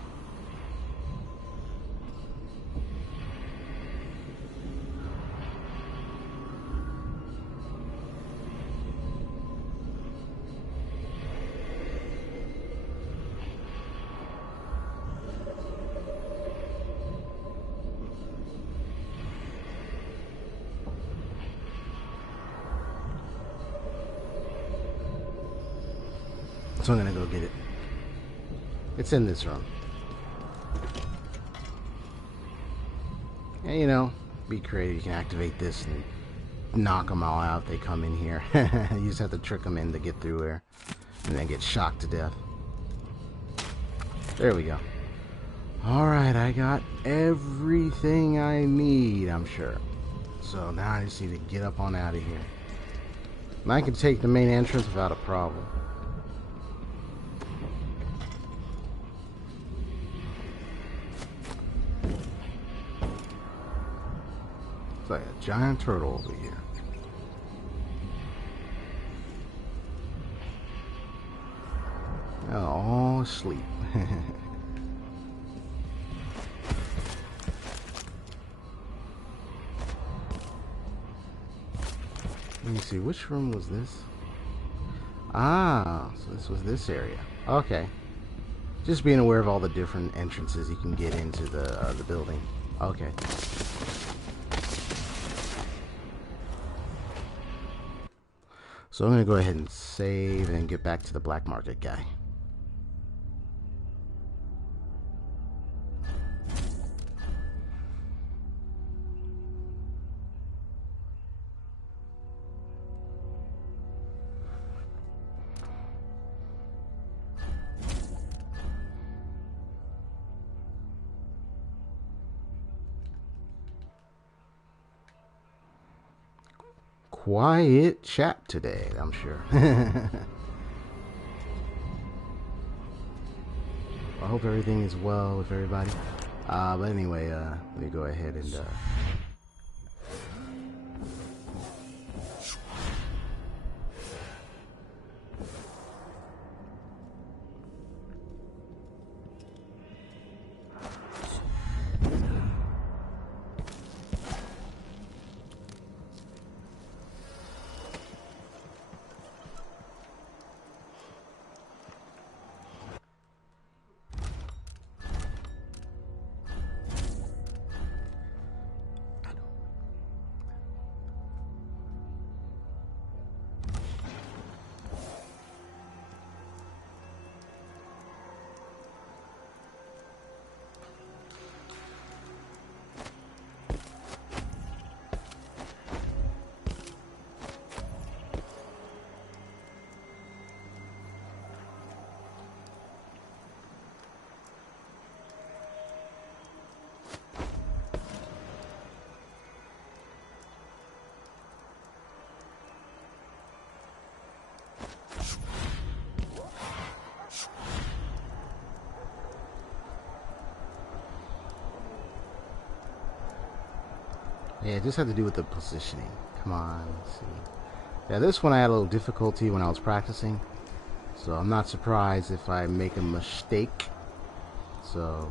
So I'm gonna go get it. It's in this room. And you know, be creative. You can activate this and knock them all out. They come in here. You just have to trick them in to get through here, and then get shocked to death. There we go. Alright, I got everything I need, I'm sure. So now I just need to get up on out of here. And I can take the main entrance without a problem. It's like a giant turtle over here. All asleep. Let me see, which room was this? Ah, so this was this area. Okay. Just being aware of all the different entrances you can get into the building. Okay. So I'm going to go ahead and save and get back to the black market guy. Quiet chat today, I'm sure. I hope everything is well with everybody. But anyway, let me go ahead and yeah, it just had to do with the positioning. Come on, let's see. Yeah, this one I had a little difficulty when I was practicing. So I'm not surprised if I make a mistake. So,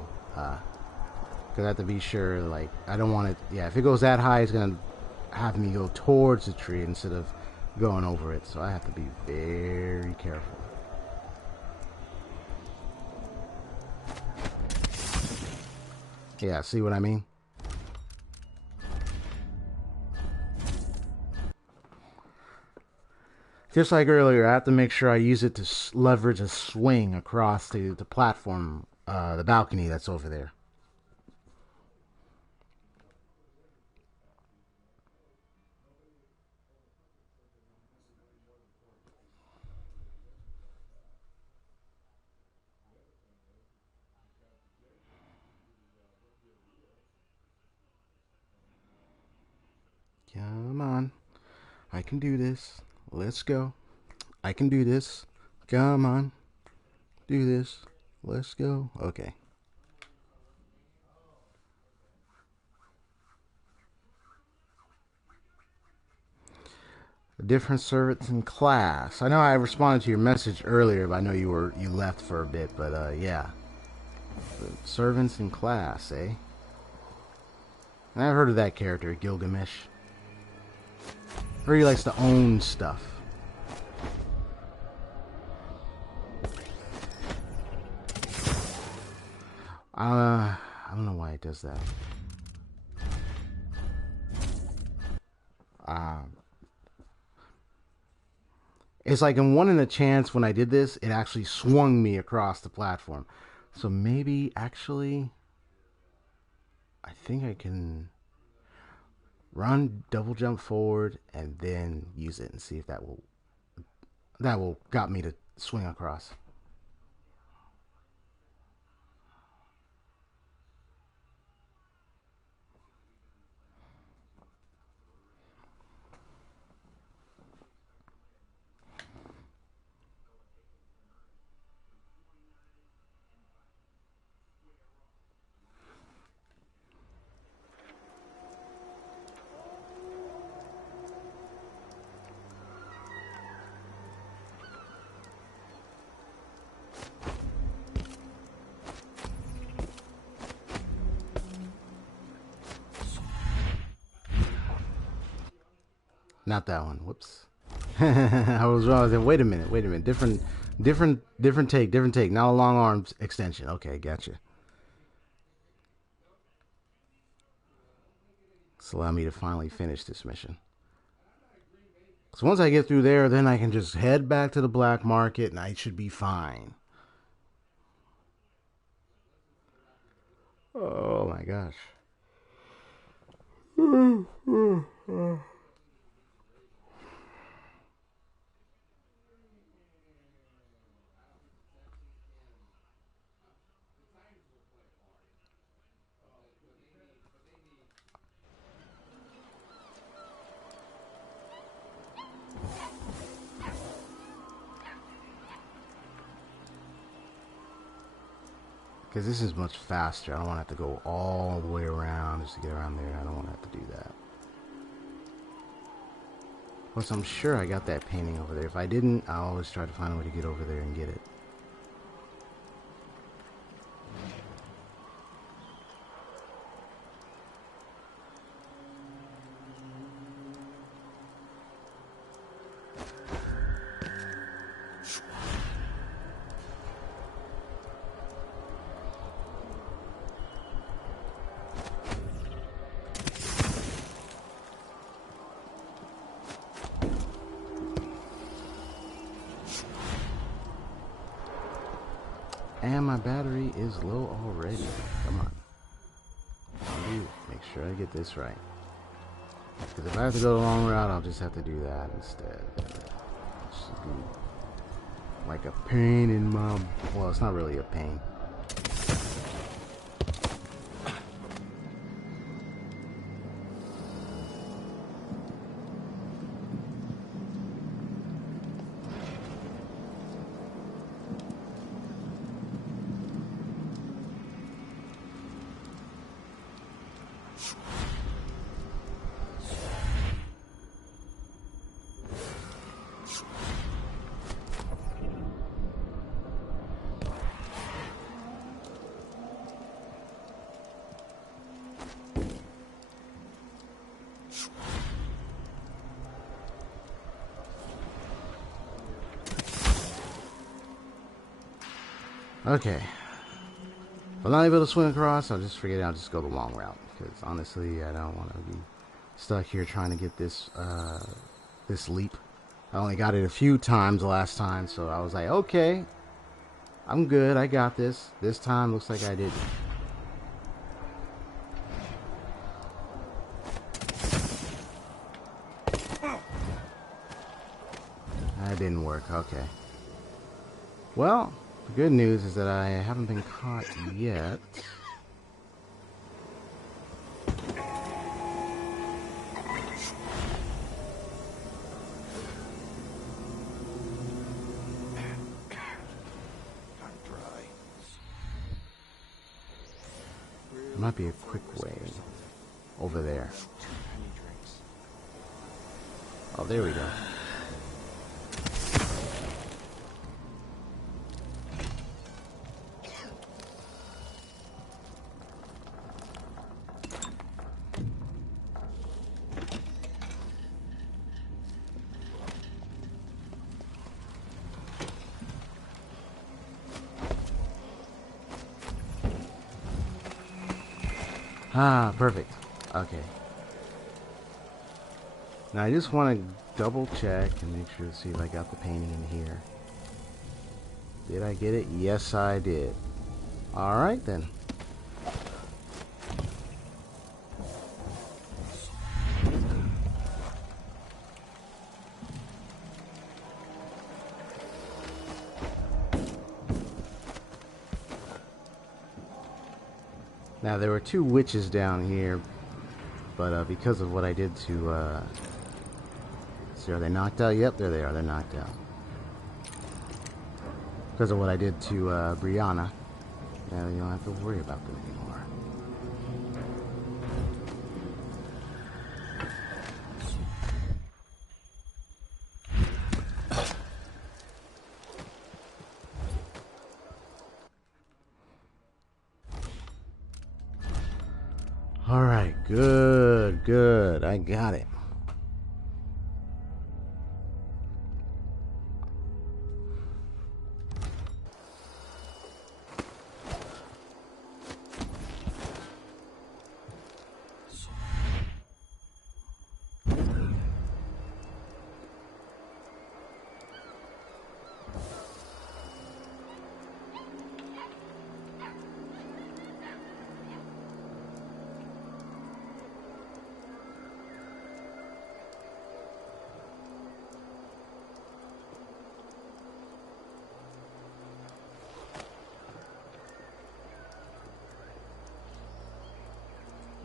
Because I have to be sure, like, I don't want it... Yeah, if it goes that high, it's going to have me go towards the tree instead of going over it. So I have to be very careful. Yeah, see what I mean? Just like earlier, I have to make sure I use it to leverage a swing across the platform, the balcony that's over there. Come on. I can do this. Let's go. I can do this. Come on. Do this. Let's go. Okay. Different servants in class. I know I responded to your message earlier, but I know you left for a bit, but yeah. Servants in class, eh? And I've heard of that character, Gilgamesh. Or he likes to own stuff. I don't know why it does that. It's like in One in a Chance when I did this, it actually swung me across the platform. So maybe actually, I think I can run, double jump forward, and then use it and see if that will got me to swing across. Not that one. Whoops. I was wrong. I was like, wait a minute. Different take. Not a long arm extension. Okay, gotcha. This allow me to finally finish this mission. So once I get through there, then I can just head back to the black market and I should be fine. Oh my gosh. Because this is much faster. I don't want to have to go all the way around just to get around there. I don't want to have to do that. Plus, I'm sure I got that painting over there. If I didn't, I'll always try to find a way to get over there and get it. And my battery is low already. Come on. Make sure I get this right. Because if I have to go the long route, I'll just have to do that instead. Just like a pain in my... Well, it's not really a pain. Okay. If I'm not able to swim across, I'll just forget it. I'll just go the long route. Because honestly, I don't want to be stuck here trying to get this this leap. I only got it a few times the last time, so I was like, okay, I'm good. I got this. This time looks like I didn't. That didn't work. Okay. Well, the good news is that I haven't been caught yet. There might be a quick way over there. Oh, there we go. Ah, perfect. Okay. Now I just want to double check and make sure to see if I got the painting in here. Did I get it? Yes, I did. Alright then. Now there were two witches down here, but because of what I did to, see, are they knocked out? Yep, there they are. They're knocked out. Because of what I did to Brianna, now you don't have to worry about them anymore. Alright, good, good. I got it.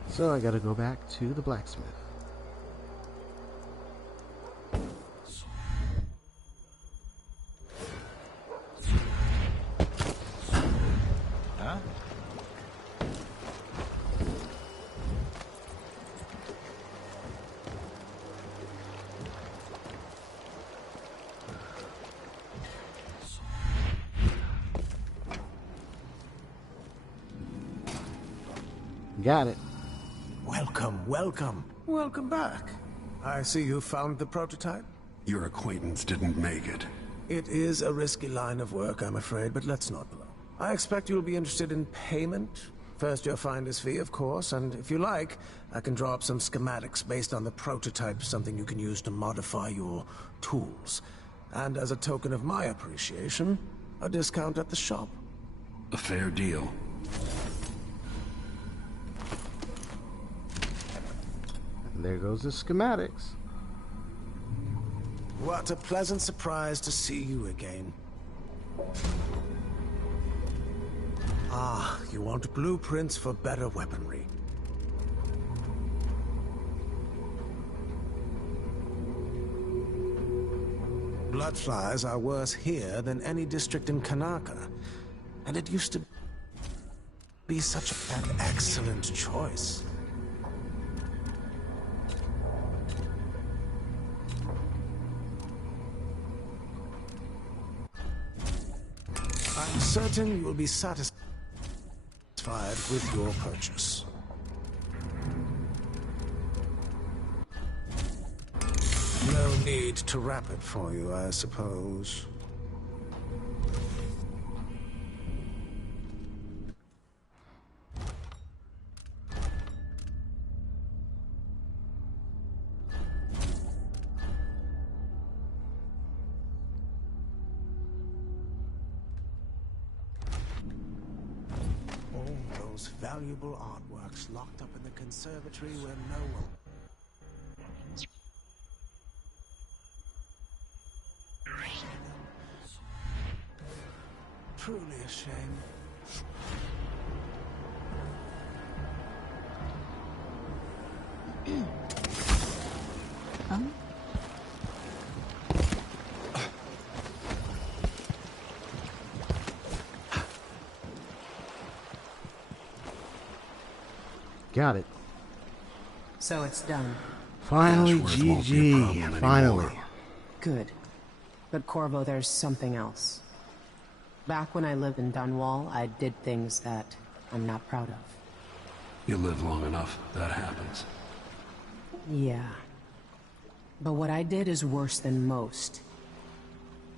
So I gotta go back to the blacksmith. Huh? Got it. Welcome, welcome. Welcome back. I see you found the prototype. Your acquaintance didn't make it. It is a risky line of work, I'm afraid, but let's not blow. I expect you'll be interested in payment. First your finder's fee, of course, and if you like, I can draw up some schematics based on the prototype, something you can use to modify your tools. And as a token of my appreciation, a discount at the shop. A fair deal. And there goes the schematics. What a pleasant surprise to see you again. Ah, you want blueprints for better weaponry. Bloodflies are worse here than any district in Kanaka. And it used to be such an excellent choice. I'm certain you will be satisfied with your purchase. No need to wrap it for you, I suppose. most valuable artworks locked up in the conservatory where no one... Truly a shame. Huh? Got it. So it's done. Finally, Ashworth won't be a problem GG. Finally. anymore. Good. But Corvo, there's something else. Back when I lived in Dunwall, I did things that I'm not proud of. You live long enough, that happens. Yeah. But what I did is worse than most.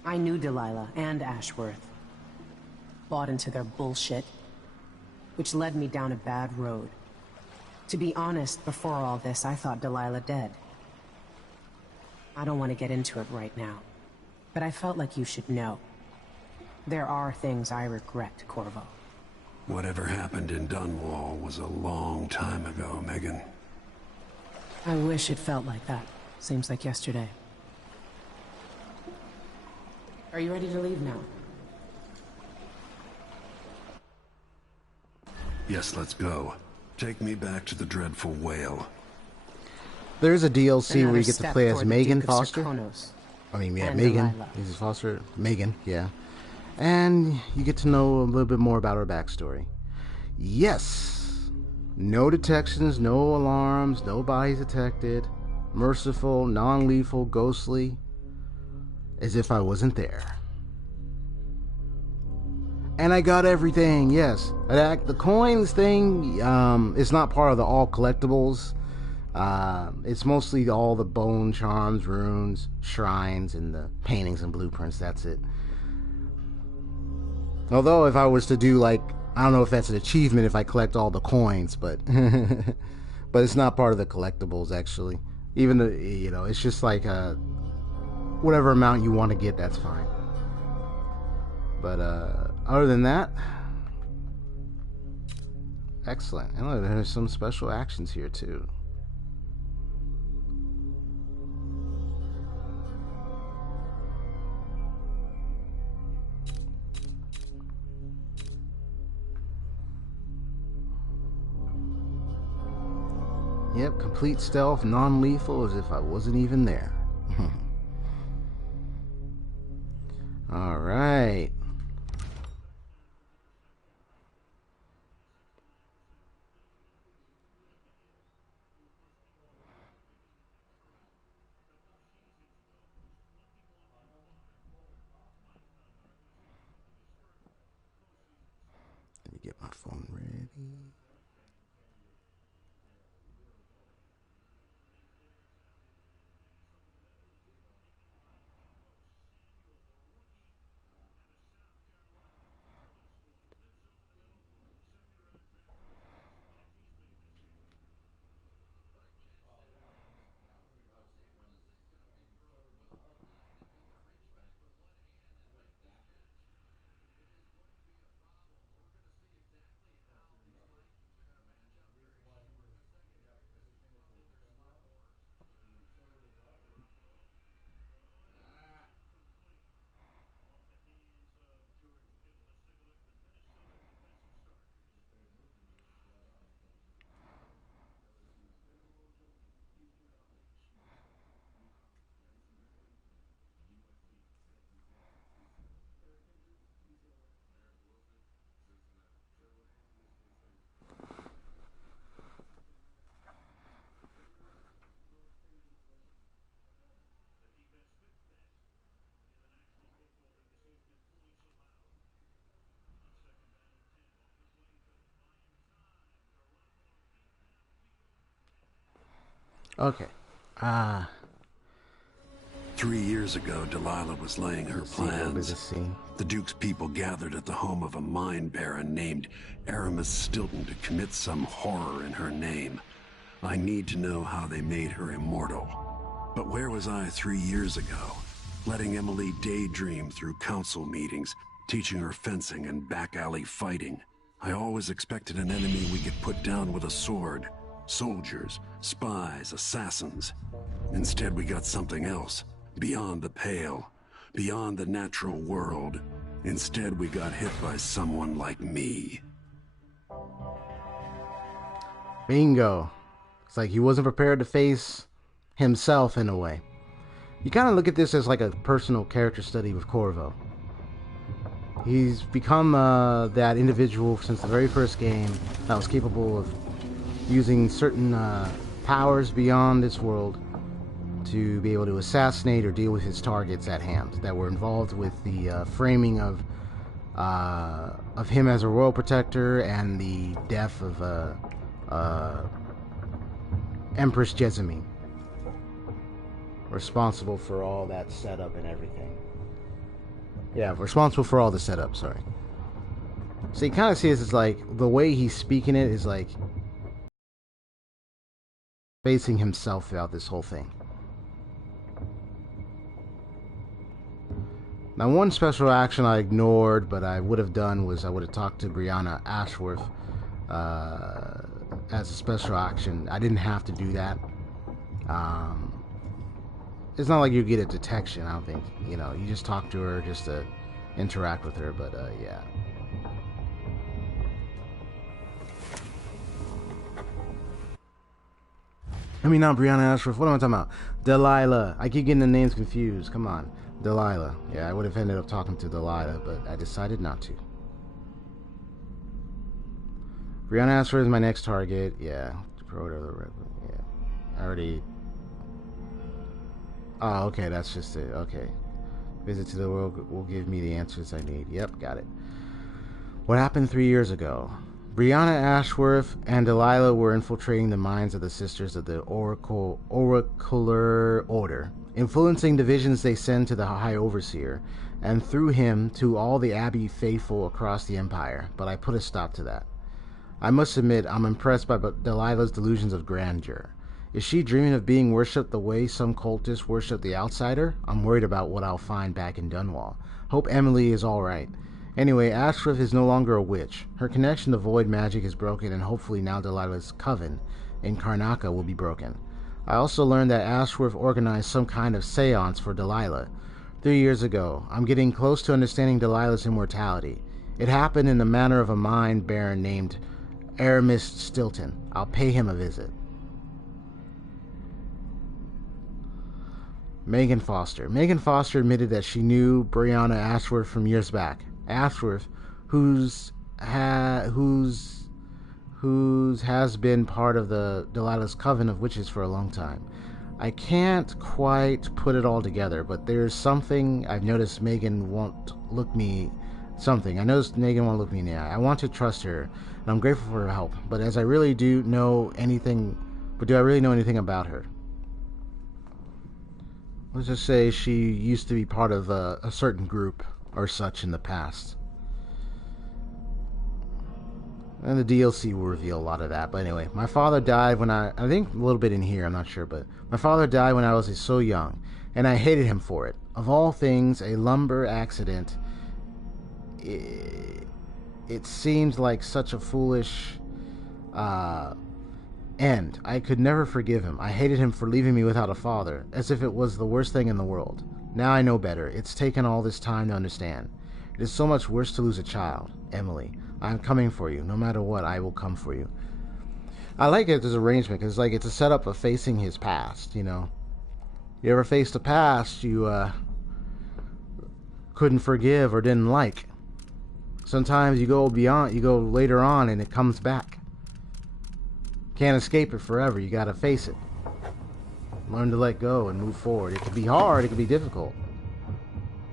I knew Delilah and Ashworth. Bought into their bullshit, which led me down a bad road. To be honest, before all this, I thought Delilah dead. I don't want to get into it right now, but I felt like you should know. There are things I regret, Corvo. Whatever happened in Dunwall was a long time ago, Megan. I wish it felt like that. Seems like yesterday. Are you ready to leave now? Yes, let's go. Take me back to the dreadful whale. There's a DLC where Another you get to step play as toward the Megan Duke of Foster. Serkonos. I mean, yeah, And Megan. Delilah. Mrs. Foster. Megan, yeah. And you get to know a little bit more about her backstory. Yes. No detections, no alarms, no bodies detected. Merciful, non-lethal, ghostly. As if I wasn't there. And I got everything, yes. The coins thing is not part of the all collectibles. It's mostly all the bone charms, runes, shrines, and the paintings and blueprints. That's it. Although if I was to do I don't know if that's an achievement if I collect all the coins, but but it's not part of the collectibles actually. Even the, it's just whatever amount you want to get, that's fine. But other than that, excellent. And look, there's some special actions here too. Yep, complete stealth, non-lethal, as if I wasn't even there. All right. Let me get my phone ready. Okay. 3 years ago, Delilah was laying her plans. The Duke's people gathered at the home of a mine baron named Aramis Stilton to commit some horror in her name. I need to know how they made her immortal. But where was I 3 years ago? Letting Emily daydream through council meetings, teaching her fencing and back alley fighting. I always expected an enemy we could put down with a sword. Soldiers, spies, assassins. Instead, we got something else. Beyond the pale. Beyond the natural world. Instead, we got hit by someone like me. Bingo. It's like he wasn't prepared to face himself in a way. You kind of look at this as like a personal character study with Corvo. He's become that individual since the very first game that was capable of using certain powers beyond this world to be able to assassinate or deal with his targets at hand that were involved with the framing of him as a royal protector and the death of Empress Jessamine, responsible for all that setup and everything. Yeah, responsible for all the setup, sorry. So you kind of see this as like, the way he's speaking it is like facing himself throughout this whole thing. Now, one special action I ignored, but I would have done, was I would have talked to Brianna Ashworth as a special action. I didn't have to do that. It's not like you get a detection, I don't think. You know, you just talk to her just to interact with her, but yeah. I mean, not Brianna Ashworth. What am I talking about? Delilah. I keep getting the names confused. Come on. Delilah. Yeah, I would have ended up talking to Delilah, but I decided not to. Brianna Ashworth is my next target. Yeah. Yeah. I already... Oh, okay, that's just it. Okay. Visit to the world will give me the answers I need. Yep, got it. What happened 3 years ago? Brianna Ashworth and Delilah were infiltrating the minds of the Sisters of the Oracular Order, influencing the visions they send to the High Overseer, and through him to all the Abbey faithful across the Empire, but I put a stop to that. I must admit, I'm impressed by Delilah's delusions of grandeur. Is she dreaming of being worshipped the way some cultists worship the outsider? I'm worried about what I'll find back in Dunwall. Hope Emily is alright. Anyway, Ashworth is no longer a witch. Her connection to void magic is broken, and hopefully now Delilah's coven in Karnaca will be broken. I also learned that Ashworth organized some kind of seance for Delilah 3 years ago. I'm getting close to understanding Delilah's immortality. It happened in the manner of a mind baron named Aramis Stilton. I'll pay him a visit. Megan Foster. Megan Foster admitted that she knew Brianna Ashworth from years back. Ashworth, who's has been part of the Delilah's coven of witches for a long time. I can't quite put it all together, but there's something I've noticed. Megan won't look me something. I noticed Megan won't look me in the eye. I want to trust her, and I'm grateful for her help. But do I really know anything about her? Let's just say she used to be part of a certain group or such in the past. And the DLC will reveal a lot of that. But anyway, my father died when I think a little bit in here, I'm not sure, but my father died when I was so young, and I hated him for it. Of all things, a lumber accident. It seems like such a foolish end. I could never forgive him. I hated him for leaving me without a father, as if it was the worst thing in the world. Now I know better. It's taken all this time to understand. It is so much worse to lose a child. Emily, I am coming for you. No matter what, I will come for you. I like it as an arrangement, because it's a setup of facing his past, you know. You ever faced a past you couldn't forgive or didn't like? Sometimes you go later on and it comes back. Can't escape it forever. You gotta face it. Learn to let go and move forward. It can be hard. It can be difficult.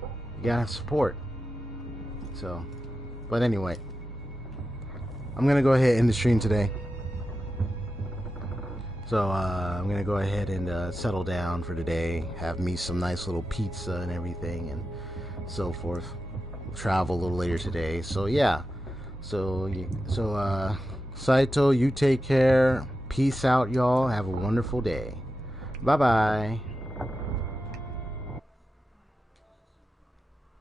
You gotta have support. So, but anyway, I'm gonna go ahead and end the stream today. So I'm gonna go ahead and settle down for today. Have me some nice little pizza and everything, and so forth. Travel a little later today. So yeah. Saito, you take care. Peace out, y'all. Have a wonderful day. Bye-bye.